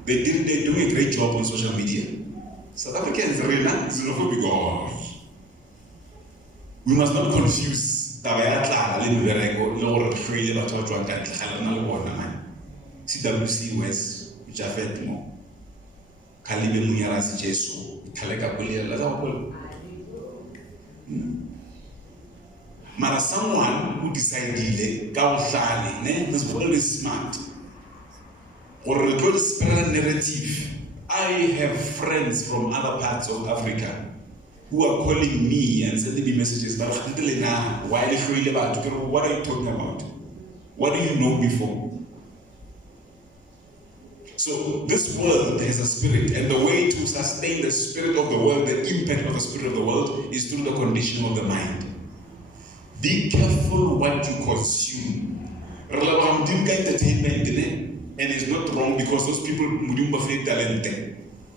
They're doing a great job on social media. South Africans are really xenophobic. We must not confuse CWC West, which are fed more. Kalibe Munyarasi Jesu, Kaleka Bulia, Mara someone who decided this world is smart. Or a good spirit narrative. I have friends from other parts of Africa who are calling me and sending me messages, but what are you talking about? What do you know before? So this world has a spirit, and the way to sustain the spirit of the world, the impact of the spirit of the world, is through the condition of the mind. Be careful what you consume. Entertainment, and it's not wrong because those people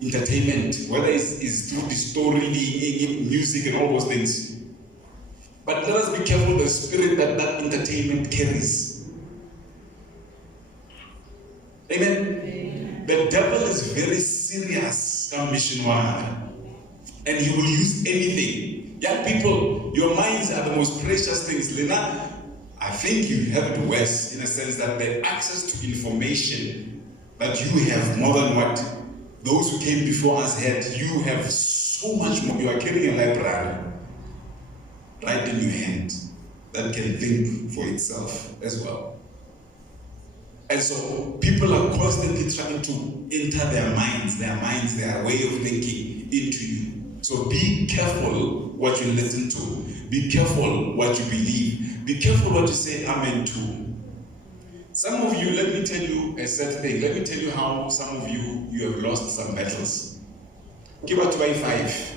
entertainment, whether it's through the story, music, and all those things. But let us be careful the spirit that entertainment carries. Amen. The devil is very serious, and he will use anything. Young people, your minds are the most precious things. Lena, I think you have it worse in a sense that the access to information that you have more than what those who came before us had. You have so much more. You are carrying a library right in your hand that can think for itself as well. And so people are constantly trying to enter their minds, their way of thinking into you. So be careful what you listen to. Be careful what you believe. Be careful what you say amen to. Some of you, let me tell you a sad thing. Let me tell you how some of you have lost some battles. Give up to A5.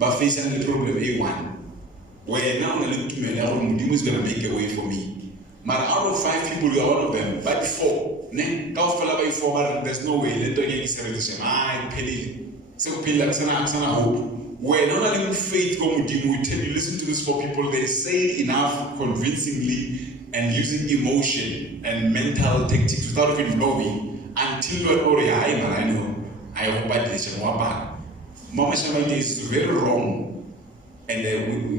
But facing the problem A1. Where now I'm looking to me, is going to make a way for me. But out of 5 people, you are one of them. By 4, there's no way. Let me hope. Where not only faith come with you, we tell you, listen to this 4 people, they say enough convincingly and using emotion and mental tactics without even knowing until you're already I know. I hope I did Mama Shama is very wrong, and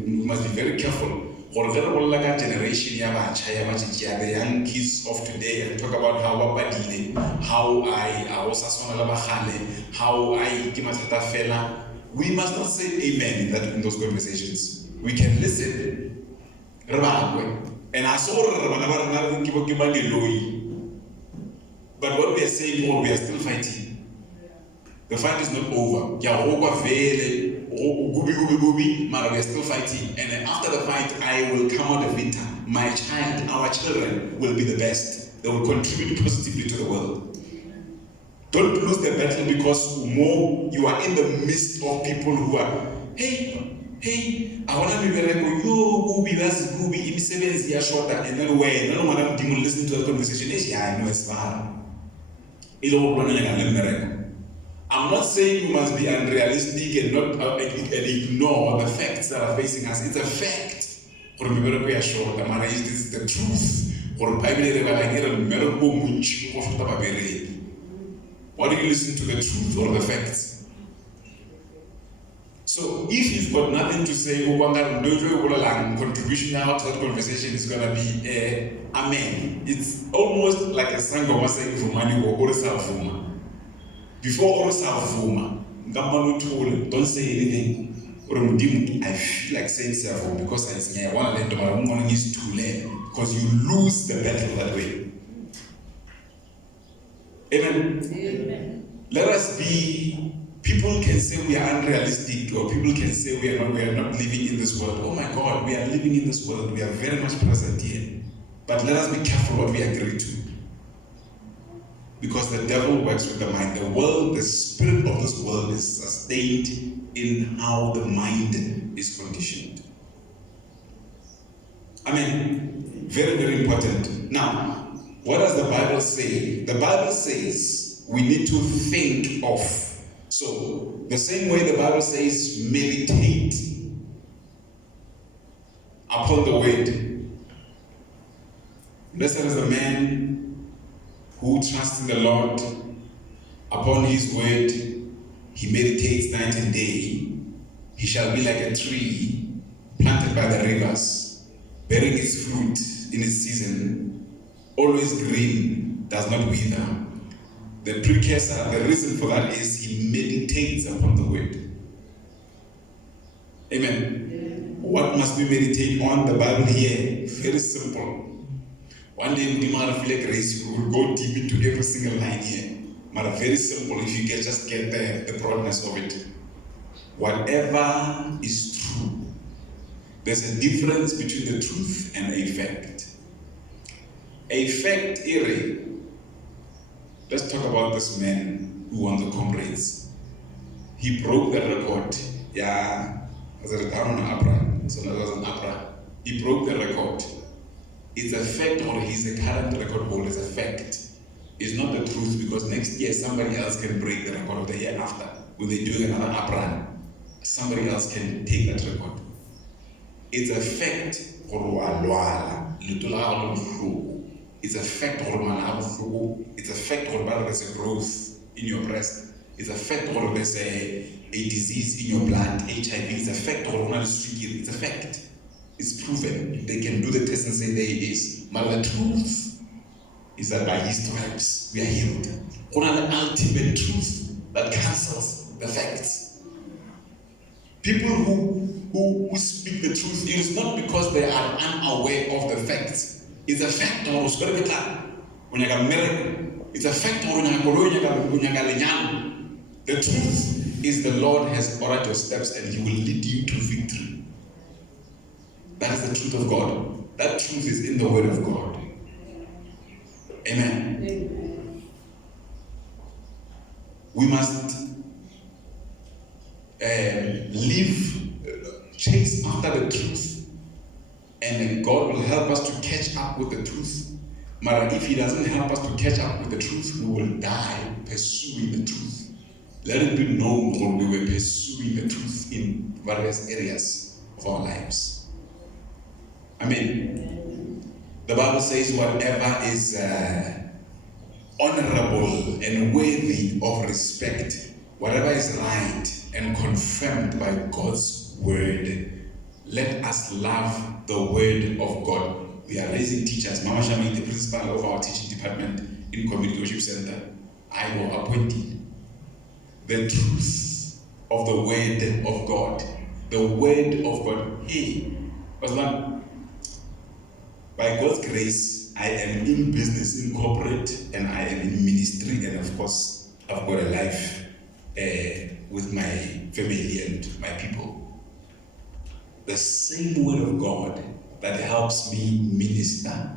we must be very careful. For the whole generation, the young kids of today, and talk about how I was how I fella. We must not say amen in those conversations. We can listen. And I saw but what we are saying, we are still fighting. The fight is not over. We are still fighting. And then after the fight, I will come out a victor. My child, our children will be the best. They will contribute positively to the world. Don't lose the battle because more you are in the midst of people who are, hey, I want to be very good. Gooby, that's Gooby, if 7 years shorter, and then when no one will listen to the conversation, I know it's far. I'm not saying you must be unrealistic and not and ignore the facts that are facing us. It's a fact. This is the truth. Or do you listen to the truth or the facts? So if you've got nothing to say, contribution out to that conversation is going to be amen. It's almost like a sangoma saying for money or Orisa. Before Orisa, don't say anything. I feel like saying self because I want to learn, but I need to learn because you lose the battle that way. Amen. Amen. Let us be, people can say we are unrealistic, or people can say we are not living in this world. Oh my God, we are living in this world. We are very much present here. But let us be careful what we agree to. Because the devil works with the mind. The world, the spirit of this world is sustained in how the mind is conditioned. Amen. Very, very important. Now, what does the Bible say? The Bible says we need to think of. So, the same way the Bible says meditate upon the word. Blessed is the man who trusts in the Lord. Upon his word, he meditates night and day. He shall be like a tree planted by the rivers, bearing its fruit in its season. Always green, does not wither. The precursor, the reason for that is he meditates upon the word. Amen. What must we meditate on? The Bible here, very simple. One day we might feel like grace, we will go deep into every single line here. But very simple, if you can just get the broadness of it. Whatever is true, there's a difference between the truth and a fact. A fact, Let's talk about this man who won the comrades. He broke the record. Yeah, was it down on Abra? So that was an Abra. He broke the record. It's a fact, or he's a current record holder. It's a fact. It's not the truth, because next year somebody else can break the record of the year after. When they do another Abra, somebody else can take that record. It's a fact. It's a fact. It's a fact that there's a growth in your breast. It's a fact that there's a disease in your blood, HIV. It's a fact. It's a fact. It's proven. They can do the test and say there it is. But the truth is that by his stripes we are healed. The ultimate truth that cancels the facts. People who speak the truth, it is not because they are unaware of the facts. It's a fact or when you got miracle. It's a fact or the truth is the Lord has ordered your steps and He will lead you to victory. That is the truth of God. That truth is in the Word of God. Amen. We must chase after the truth, and then God will help us to catch up with the truth. But if He doesn't help us to catch up with the truth, we will die pursuing the truth. Let it be known that we were pursuing the truth in various areas of our lives. Amen. The Bible says whatever is honorable and worthy of respect, whatever is right and confirmed by God's word, let us love the word of God. We are raising teachers. Mama Shami, the principal of our teaching department in Community Worship Center, I will appoint the truth of the word of God. The word of God. Hey, Osman, by God's grace, I am in business, in corporate, and I am in ministry, and of course, I've got a life with my family and my people. The same word of God that helps me minister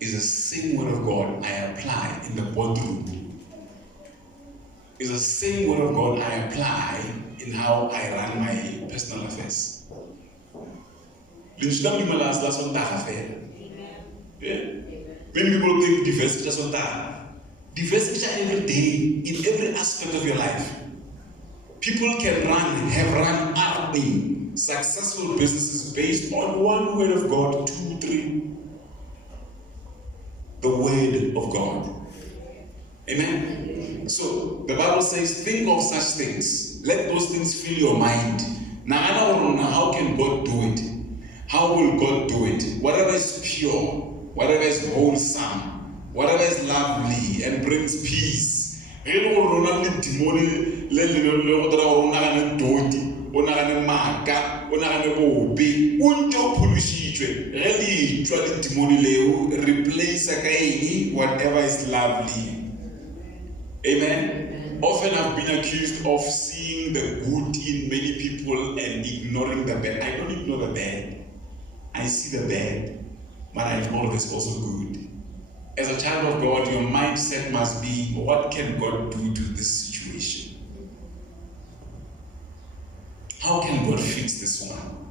is the same word of God I apply in the boardroom. Is the same word of God I apply in how I run my personal affairs. Many people think diversity is on that. Diversity every day, in every aspect of your life. People can have run arming successful businesses based on one word of God, 2, 3. The word of God. Amen. So the Bible says, think of such things. Let those things fill your mind. Now I don't know how can God do it. How will God do it? Whatever is pure, whatever is wholesome, whatever is lovely and brings peace. Replace whatever is lovely. Amen. Often I've been accused of seeing the good in many people and ignoring the bad. I don't ignore the bad. I see the bad, but I ignore this also good. As a child of God, your mindset must be, what can God do to this situation? How can God fix this one?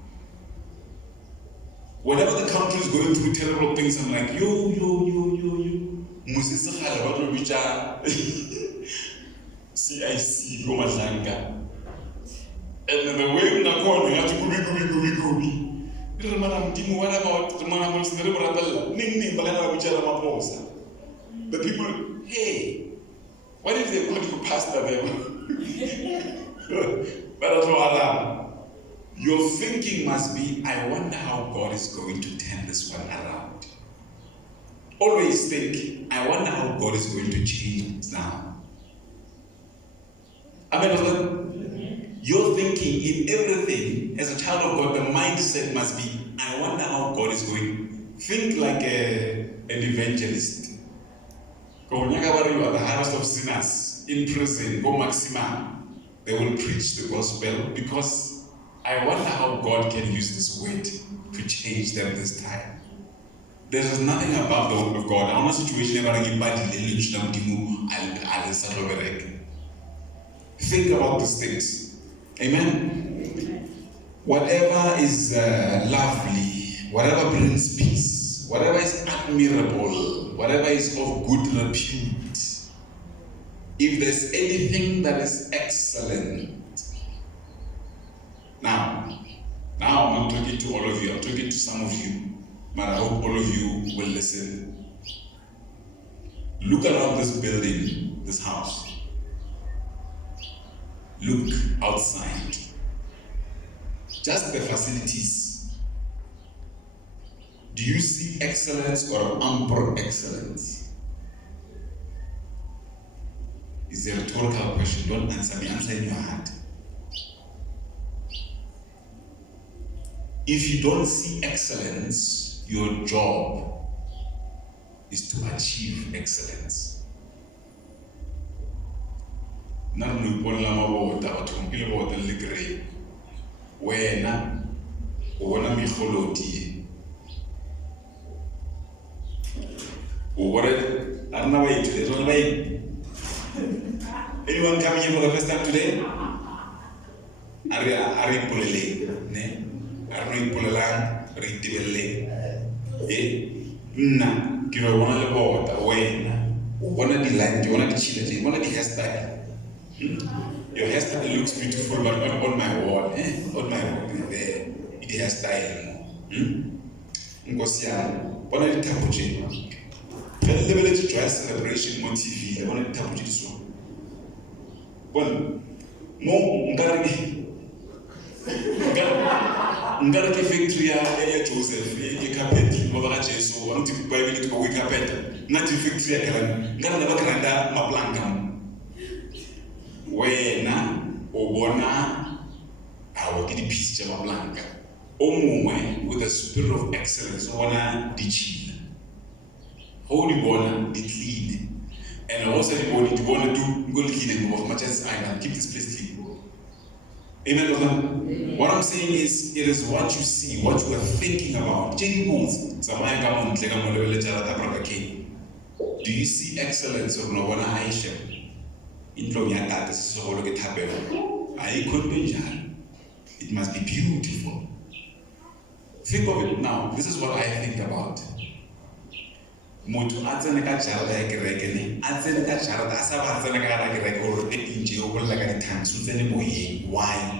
Whenever the country is going through terrible things, I'm like, yo. CIC, go Mazanga. And then the way we are going, we have to go. What about the Manamos? The people, hey, what if they call you pastor them? Your thinking must be, I wonder how God is going to turn this one around. Always think, I wonder how God is going to change it now. Amen. Your thinking in everything, as a child of God, the mindset must be, I wonder how God is going. Think like an evangelist. You are the harvest of sinners in prison. Go maximum. They will preach the gospel because I wonder how God can use this word to change them this time. There is nothing above the word of God. I'm not situation about a body. Think about these things. Amen. Whatever is lovely, whatever brings peace, whatever is admirable, whatever is of good repute, if there's anything that is excellent. Now I'm not talking to all of you, I'm talking to some of you, but I hope all of you will listen. Look around this building, this house. Look outside. Just the facilities. Do you see excellence or ample excellence? It's a rhetorical question. Don't answer me, answer in your heart. If you don't see excellence, your job is to achieve excellence. Wena ubona mikholoti ubona arna wait there's one way. Anyone coming here for the first time today? Ari pulele ne arno pulelang ritibele na kilo wana le bota wena ubona di line di wana di chile wana di hairstyle. Your hairstyle looks beautiful, but not on my wall. On my wall, there. It has style. Ngosiana, what are the tapuji? Tell the village to try celebration on TV. I want to tapuji so. Well, no, Ngaraki victory ya Joseph, ye carpet, over Jesus, one to buy it to go with carpet. Not victory, Ngara never granda mablanca. Wena obona awakidi peace jama blanca omumwe with a spirit of excellence obona dichile holy bona di clean and also the body to want to do go clean of Manchester Island, keep this place clean. Amen. What I'm saying is, it is what you see, what you are thinking about. Do you see excellence of Nobona Aisha? It must be beautiful. Think of it now. This is what I think about. Why?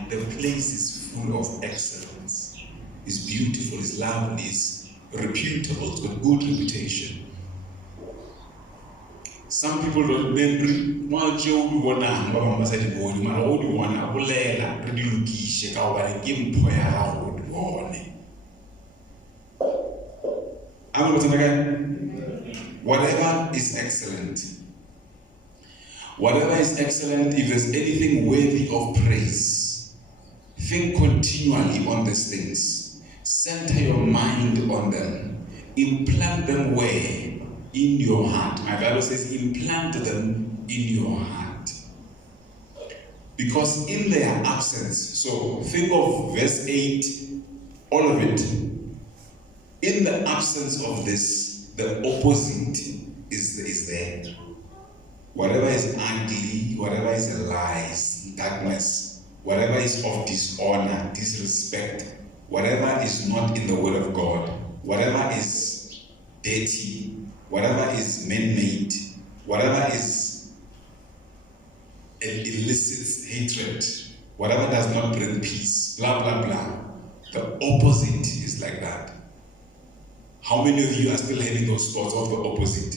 The place is full of excellence. It's beautiful, it's lovely, it's reputable, it's got good reputation. Some people don't whatever is excellent. Whatever is excellent, if there's anything worthy of praise, think continually on these things. Center your mind on them. Implant them where? In your heart. My Bible says implant them in your heart. Because in their absence, so think of verse 8, all of it. In the absence of this, the opposite is there. Whatever is ugly, whatever is lies, darkness, whatever is of dishonor, disrespect, whatever is not in the word of God, whatever is dirty, whatever is man-made, whatever is illicit hatred, whatever does not bring peace, blah, blah, blah. The opposite is like that. How many of you are still having those thoughts of the opposite?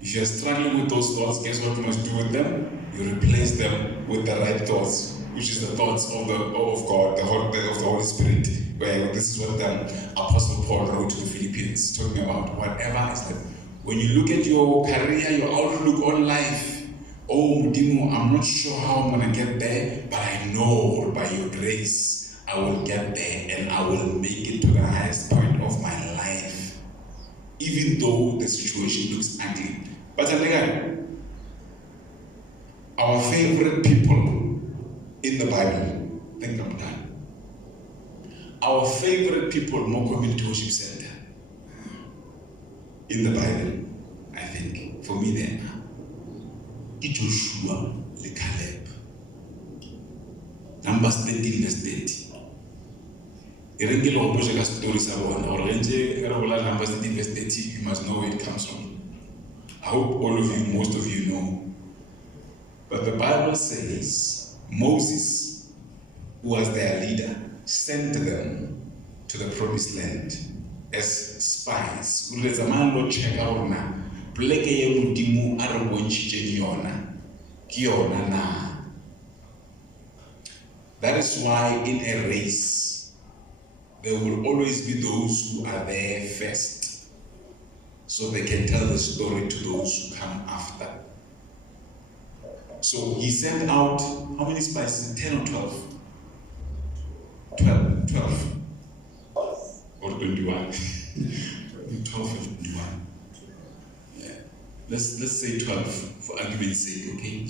If you are struggling with those thoughts, guess what you must do with them? You replace them with the right thoughts, which is the thoughts of God, of the Holy Spirit. Where this is what the Apostle Paul wrote to the Philippians, talking about whatever is like. When you look at your career, your outlook on life, oh Mudimo, I'm not sure how I'm gonna get there, but I know by your grace I will get there and I will make it to the highest point of my life, even though the situation looks ugly. But again, our favorite people in the Bible, think of that. Our favorite people, more community worship center. in the Bible, I think, for me then, Joshua le Caleb. Numbers 13 verse 30. Irengile go boja ka story sa bona or lenje re bola Numbers 13 verse 30, you must know where it comes from. I hope all of you, most of you know. But the Bible says Moses, who was their leader, sent them to the promised land as spies. Ulezamano check out na pleke ye mudimu a re bontshitse yona ke yona na. That is why in a race there will always be those who are there first, so they can tell the story to those who come after. So he sent out, how many spies? 10 or 12? 12. Or 21. 12 and 21. Yeah. Let's say 12 for argument's sake, okay?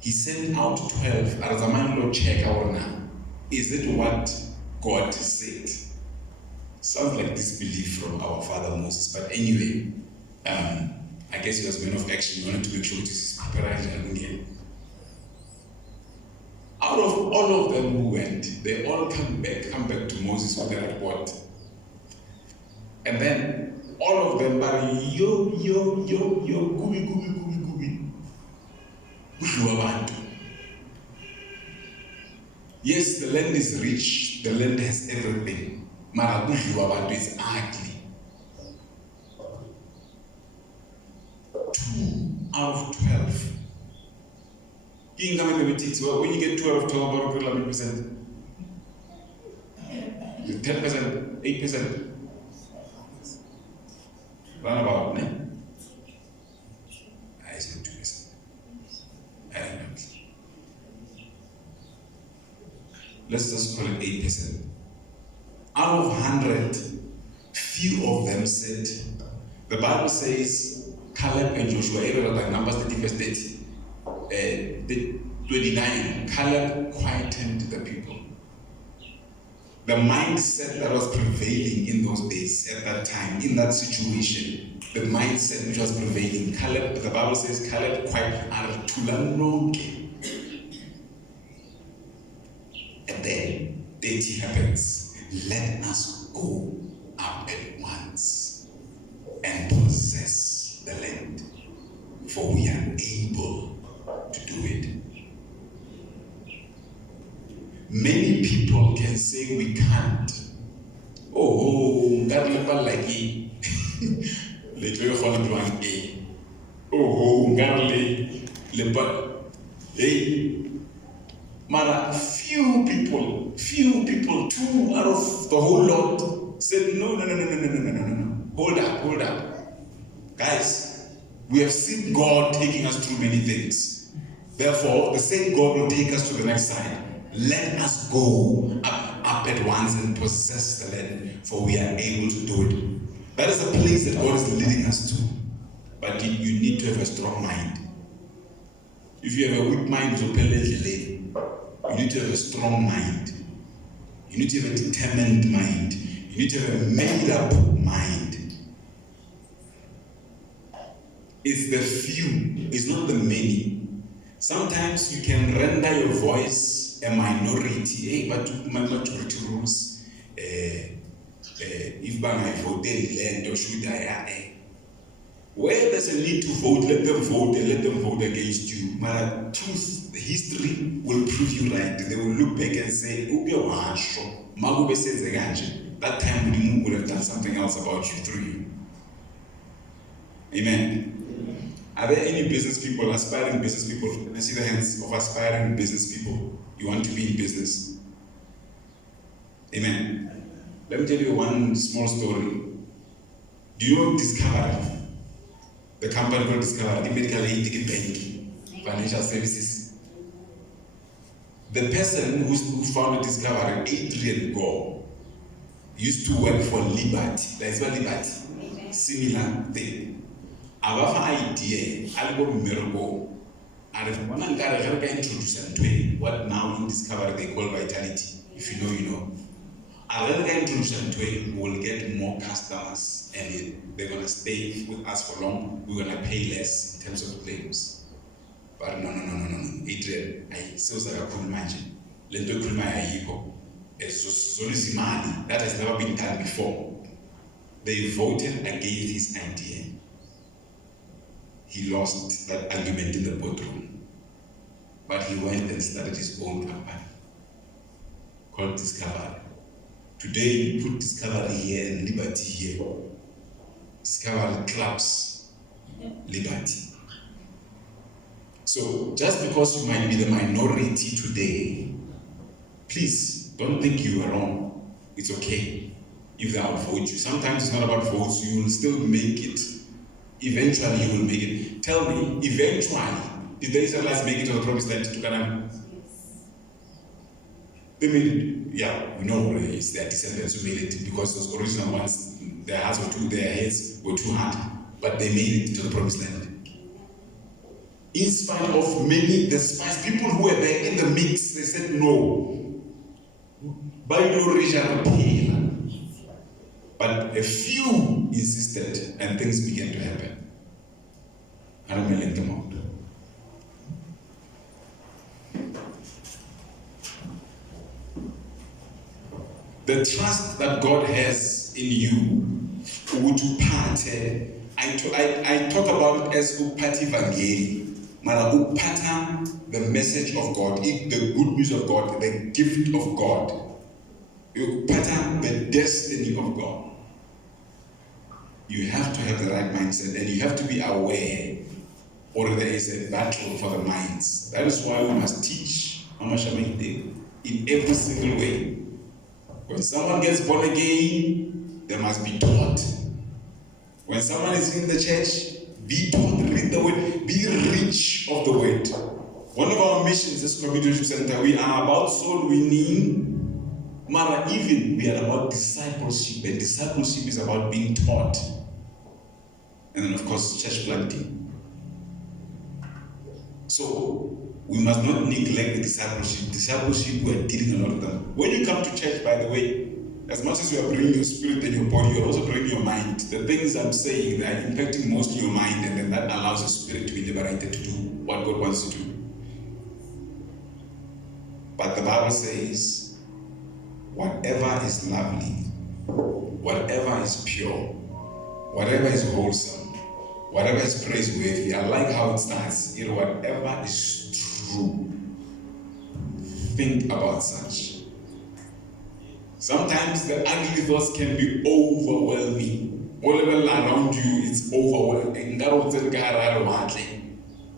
He sent out 12. Arazamano check our now. Is it what God said? Sounds like disbelief from our father Moses, but anyway, I guess he was a man of action. He wanted to make sure this is preparation again. Out of all of them who went, they all come back to Moses with a report. And then all of them are gubi. Yes, the land is rich, the land has everything. Mara is ugly. 2 out of 12. When you get 2 out of 12, how many percent? 10%, 8%. Run about, ne? I said 2%. I don't know. Let's just call it 8%. Out of 100, few of them said, the Bible says, Caleb and Joshua, like Numbers 30 verse 30, 29, Caleb quietened the people. The mindset that was prevailing in those days, at that time, in that situation, the mindset which was prevailing, Caleb, the Bible says, Caleb quietened. And then, it happens. Let us go up at once and possess the land, for we are able to do it. Many people can say we can't. Oh, that level like it. Let me call it one A. Oh, garly, level. Hey. Mara, few people, 2 out of the whole lot said, no. Hold up. Guys, we have seen God taking us through many things. Therefore, the same God will take us to the next side. Let us go up at once and possess the land, for we are able to do it. That is the place that God is leading us to. But you need to have a strong mind. If you have a weak mind, you need to have a strong mind. You need to have a determined mind. You need to have a made-up mind. It's the few, it's not the many. Sometimes you can render your voice a minority, but majority rules. If I vote land or should I? Where there's a need to vote, let them vote against you. My truth, the history will prove you right. They will look back and say, that time we would have done something else about you through you. Amen. Are there any business people, aspiring business people? Can I see the hands of aspiring business people? You want to be in business? Amen. Let me tell you one small story. Do you know Discovery? The company called Discovery, the medical aid ticket bank, financial services. The person who founded Discovery, Adrian Gore, used to work for Liberty. That's what Liberty. Similar thing. Our idea, I'll go miracle. And when I got introduce to what now in Discovery they call vitality. If you know, you know. we will get more customers and they're going to stay with us for long. We're going to pay less in terms of claims. But no. Adrian, that has never been done before. They voted against his idea. He lost that argument in the boardroom. But he went and started his own company called Discovery. Today, you put Discovery here and Liberty here. Discovery clubs Liberty. So, just because you might be the minority today, please don't think you are wrong. It's okay if they outvote you. Sometimes it's not about votes, you will still make it. Eventually, you will make it. Tell me, eventually, did the Israelites make it to the promised land to Canaan? They made it. Yeah, we know it's their descendants who made it because those original ones, their heads were too hard, but they made it to the promised land. In spite of many, the spies, people who were there in the mix, they said no. By no region, but a few insisted, and things began to happen. I don't let them out. The trust that God has in you, I talk about it as upati vangeli, upata, the message of God, the good news of God, the gift of God, upata, the destiny of God. You have to have the right mindset, and you have to be aware, or there is a battle for the minds. That is why we must teach in every single way. When someone gets born again, they must be taught. When someone is in the church, be taught, read the word, be rich of the word. One of our missions as Community Center, we are about soul winning, but even we are about discipleship, and discipleship is about being taught. And then of course, church planting. So, we must not neglect the discipleship. Discipleship, we are dealing a lot of them. When you come to church, by the way, as much as you are bringing your spirit and your body, you're also bringing your mind. The things I'm saying, they are impacting mostly your mind, and then that allows your spirit to be liberated to do what God wants to do. But the Bible says, whatever is lovely, whatever is pure, whatever is wholesome, whatever is praiseworthy, I like how it starts, whatever is true, think about such. Sometimes the ugly thoughts can be overwhelming. All around you, it's overwhelming.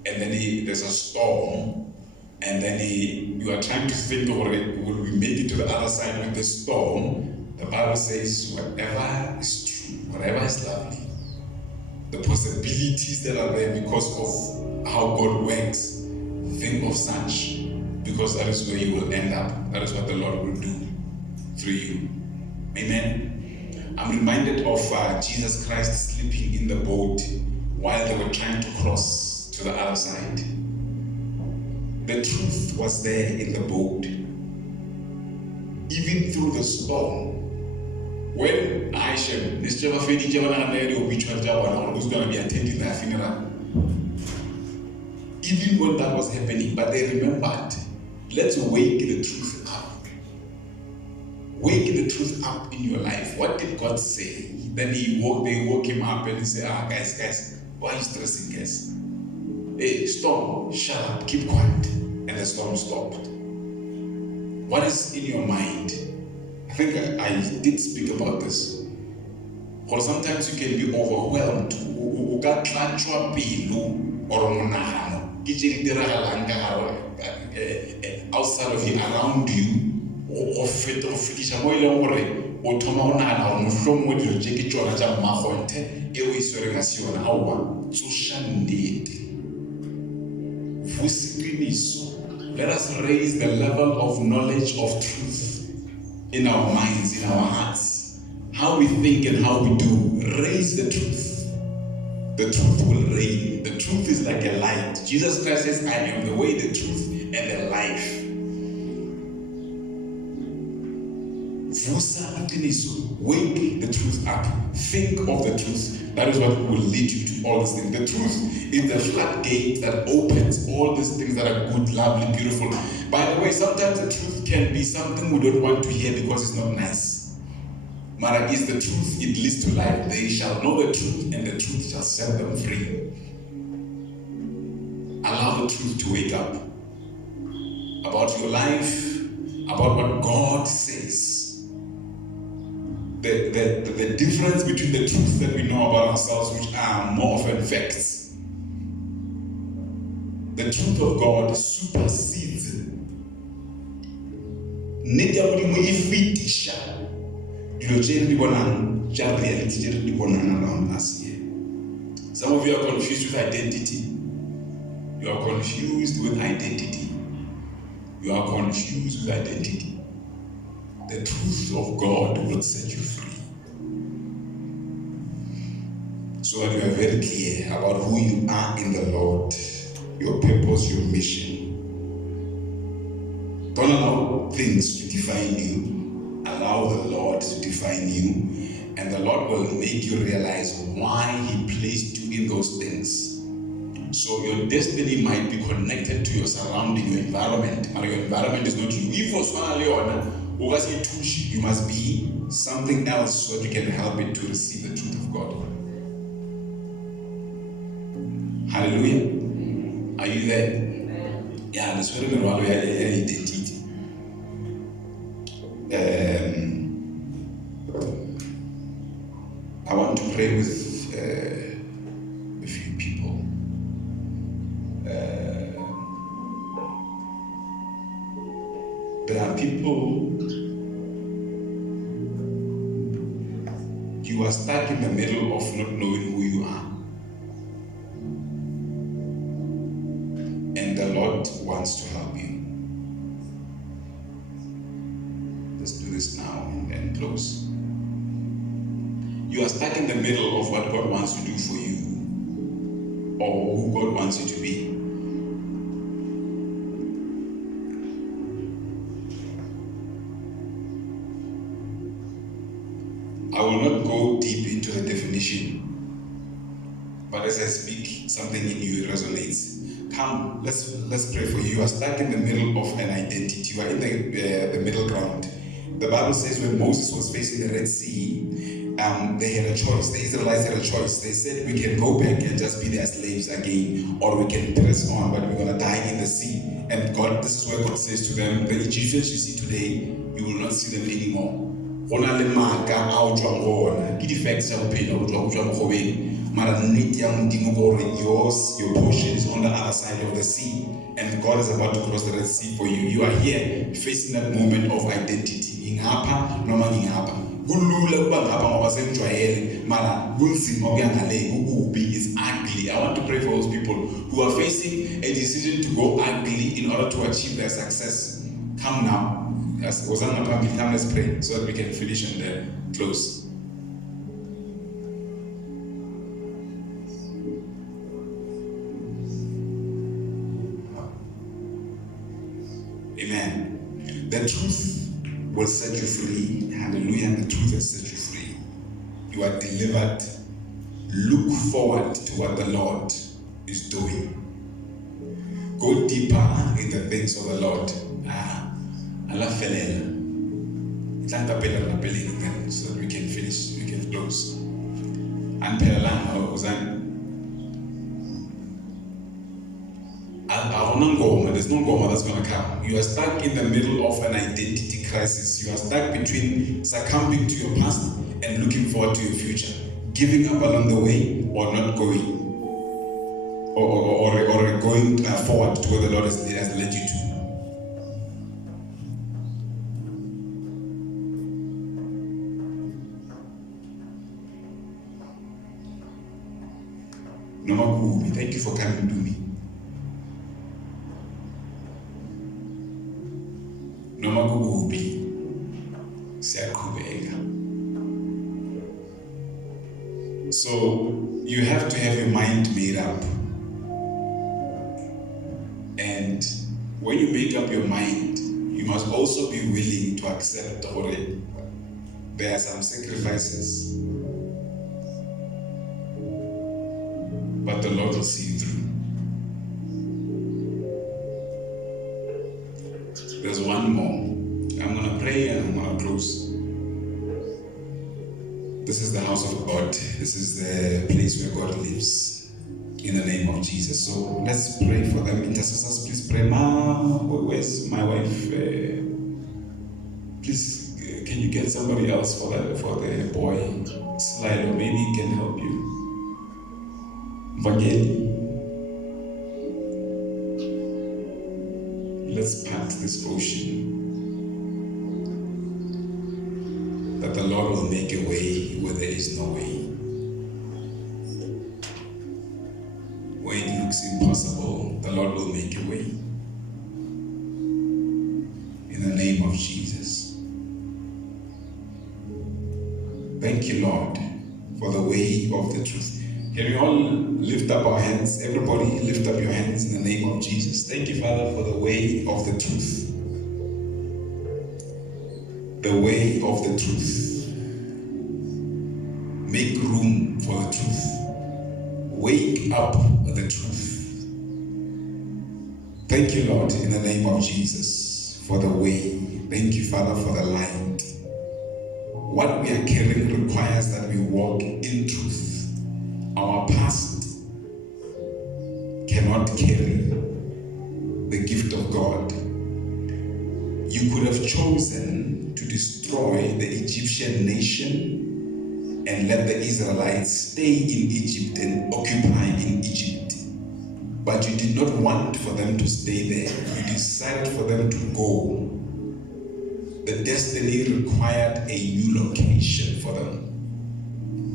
And then there's a storm, and then you are trying to think, will we make it to the other side with the storm? The Bible says, whatever is true, whatever is lovely, the possibilities that are there because of how God works, think of such, because that is where you will end up. That is what the Lord will do through you. Amen. I'm reminded of Jesus Christ sleeping in the boat while they were trying to cross to the other side. The truth was there in the boat, even through the storm. When Aisha, who's going to be attending their funeral, even when that was happening, but they remembered, let's wake the truth up. Wake the truth up in your life. What did God say? Then they woke him up and he said, guys, why are you stressing, guys? Hey, storm, shut up, keep quiet. And the storm stopped. What is in your mind? I think I did speak about this. Or sometimes you can be overwhelmed. Outside of you, around you, or let us raise the level of knowledge of truth in our minds, in our hearts. How we think and how we do. Raise the truth. The truth will reign. The truth is like a light. Jesus Christ says, I am the way, the truth, and the life. Vusa iqiniso. Wake the truth up. Think of the truth. That is what will lead you to all these things. The truth is the floodgate that opens all these things that are good, lovely, beautiful. By the way, sometimes the truth can be something we don't want to hear because it's not nice. Mara is the truth, it leads to life. They shall know the truth, and the truth shall set them free. Allow the truth to wake up about your life, about what God says. The difference between the truth that we know about ourselves, which are more often facts. The truth of God supersedes reality around us here. Some of you are confused with identity. You are confused with identity. You are confused with identity. The truth of God will set you free. So that you are very clear about who you are in the Lord, your purpose, your mission. Don't allow things to define you. Allow the Lord to define you. And the Lord will make you realize why He placed you in those things. So your destiny might be connected to your surrounding, your environment. But your environment is not you. You must be something else so that you can help it to receive the truth of God. Hallelujah. Are you there? Amen. Yeah, that's very well. Identity. I want to pray with a few people. There are people, you are stuck in the middle of not knowing who you are. And the Lord wants to help you. Let's do this now and close. You are stuck in the middle of what God wants to do for you, or who God wants you to be. I will not go deep into the definition, but as I speak, something in you resonates. Come, let's pray for you. You are stuck in the middle of an identity. You are in the middle ground. The Bible says when Moses was facing the Red Sea, they had a choice. The Israelites had a choice. They said we can go back and just be their slaves again, or we can press on, but we're going to die in the sea. And God, this is what God says to them: the Egyptians you see today, you will not see them anymore. Your portion is on the other side of the sea, and God is about to cross the Red Sea for you. You are here facing that moment of identity. Is ugly. I want to pray for those people who are facing a decision to go ugly in order to achieve their success. Come now. Come, let's pray so that we can finish and then close. Amen. The truth will set you free. Hallelujah. The truth will set you free. You are delivered. Look forward to what the Lord is doing. Go deeper in the things of the Lord. Allah felela. So that we can finish, we can close. And there's no goma that's going to come. You are stuck in the middle of an identity crisis. You are stuck between succumbing to your past and looking forward to your future. Giving up along the way or not going. Or going forward to where the Lord has led you to. Nomakubi, thank you for coming to me. Nomakubi, siyaqhubeka. So you have to have your mind made up. And when you make up your mind, you must also be willing to accept there are some sacrifices, but the Lord will see you through. There's one more. I'm going to pray and I'm going to close. This is the house of God. This is the place where God lives. In the name of Jesus. So let's pray for them. Intercessors, please pray. Where's my wife? Please, can you get somebody else for the boy? Slide, or maybe he can help you. Vangeli. Let's part this ocean. That the Lord will make a way where there is no way. When it looks impossible, the Lord will make a way. In the name of Jesus. Thank you, Lord, for the way of the truth. Can we all lift up our hands? Everybody lift up your hands in the name of Jesus. Thank you, Father, for the way of the truth. The way of the truth. Make room for the truth. Wake up the truth. Thank you, Lord, in the name of Jesus, for the way. Thank you, Father, for the light. What we are carrying requires that we walk in truth. Our past cannot carry the gift of God. You could have chosen to destroy the Egyptian nation and let the Israelites stay in Egypt and occupy in Egypt. But you did not want for them to stay there. You decided for them to go. The destiny required a new location for them.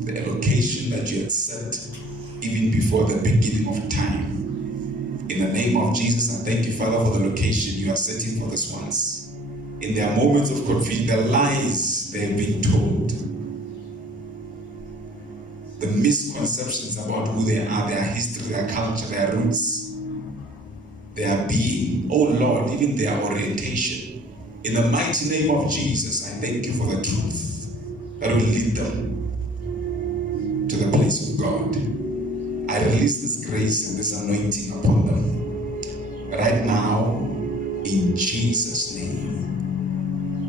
The location that you had set even before the beginning of time. In the name of Jesus, I thank you, Father, for the location you are setting for these ones. In their moments of confusion, the lies they have been told, the misconceptions about who they are, their history, their culture, their roots, their being, oh Lord, even their orientation. In the mighty name of Jesus, I thank you for the truth that will lead them to the place of God. I release this grace and this anointing upon them right now in Jesus' name.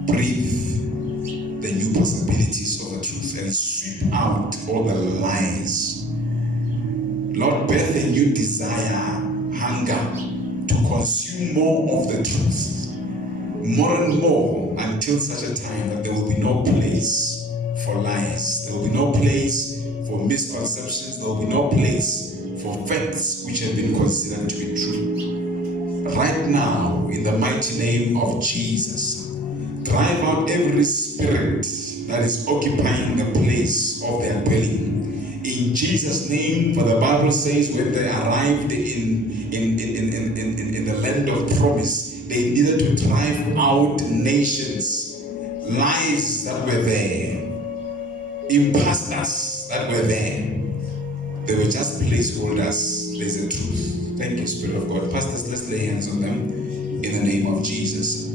Breathe the new possibilities of the truth and sweep out all the lies. Lord, birth a new desire, hunger to consume more of the truth, more and more, until such a time that there will be no place for lies. There will be no place for misconceptions. There will be no place for facts which have been considered to be true. Right now, in the mighty name of Jesus, drive out every spirit that is occupying the place of their dwelling. In Jesus' name, for the Bible says when they arrived in the land of promise, they needed to drive out nations, lies that were there, imposters that were there. They were just placeholders. There's a truth. Thank you, Spirit of God. Pastors, let's lay hands on them in the name of Jesus.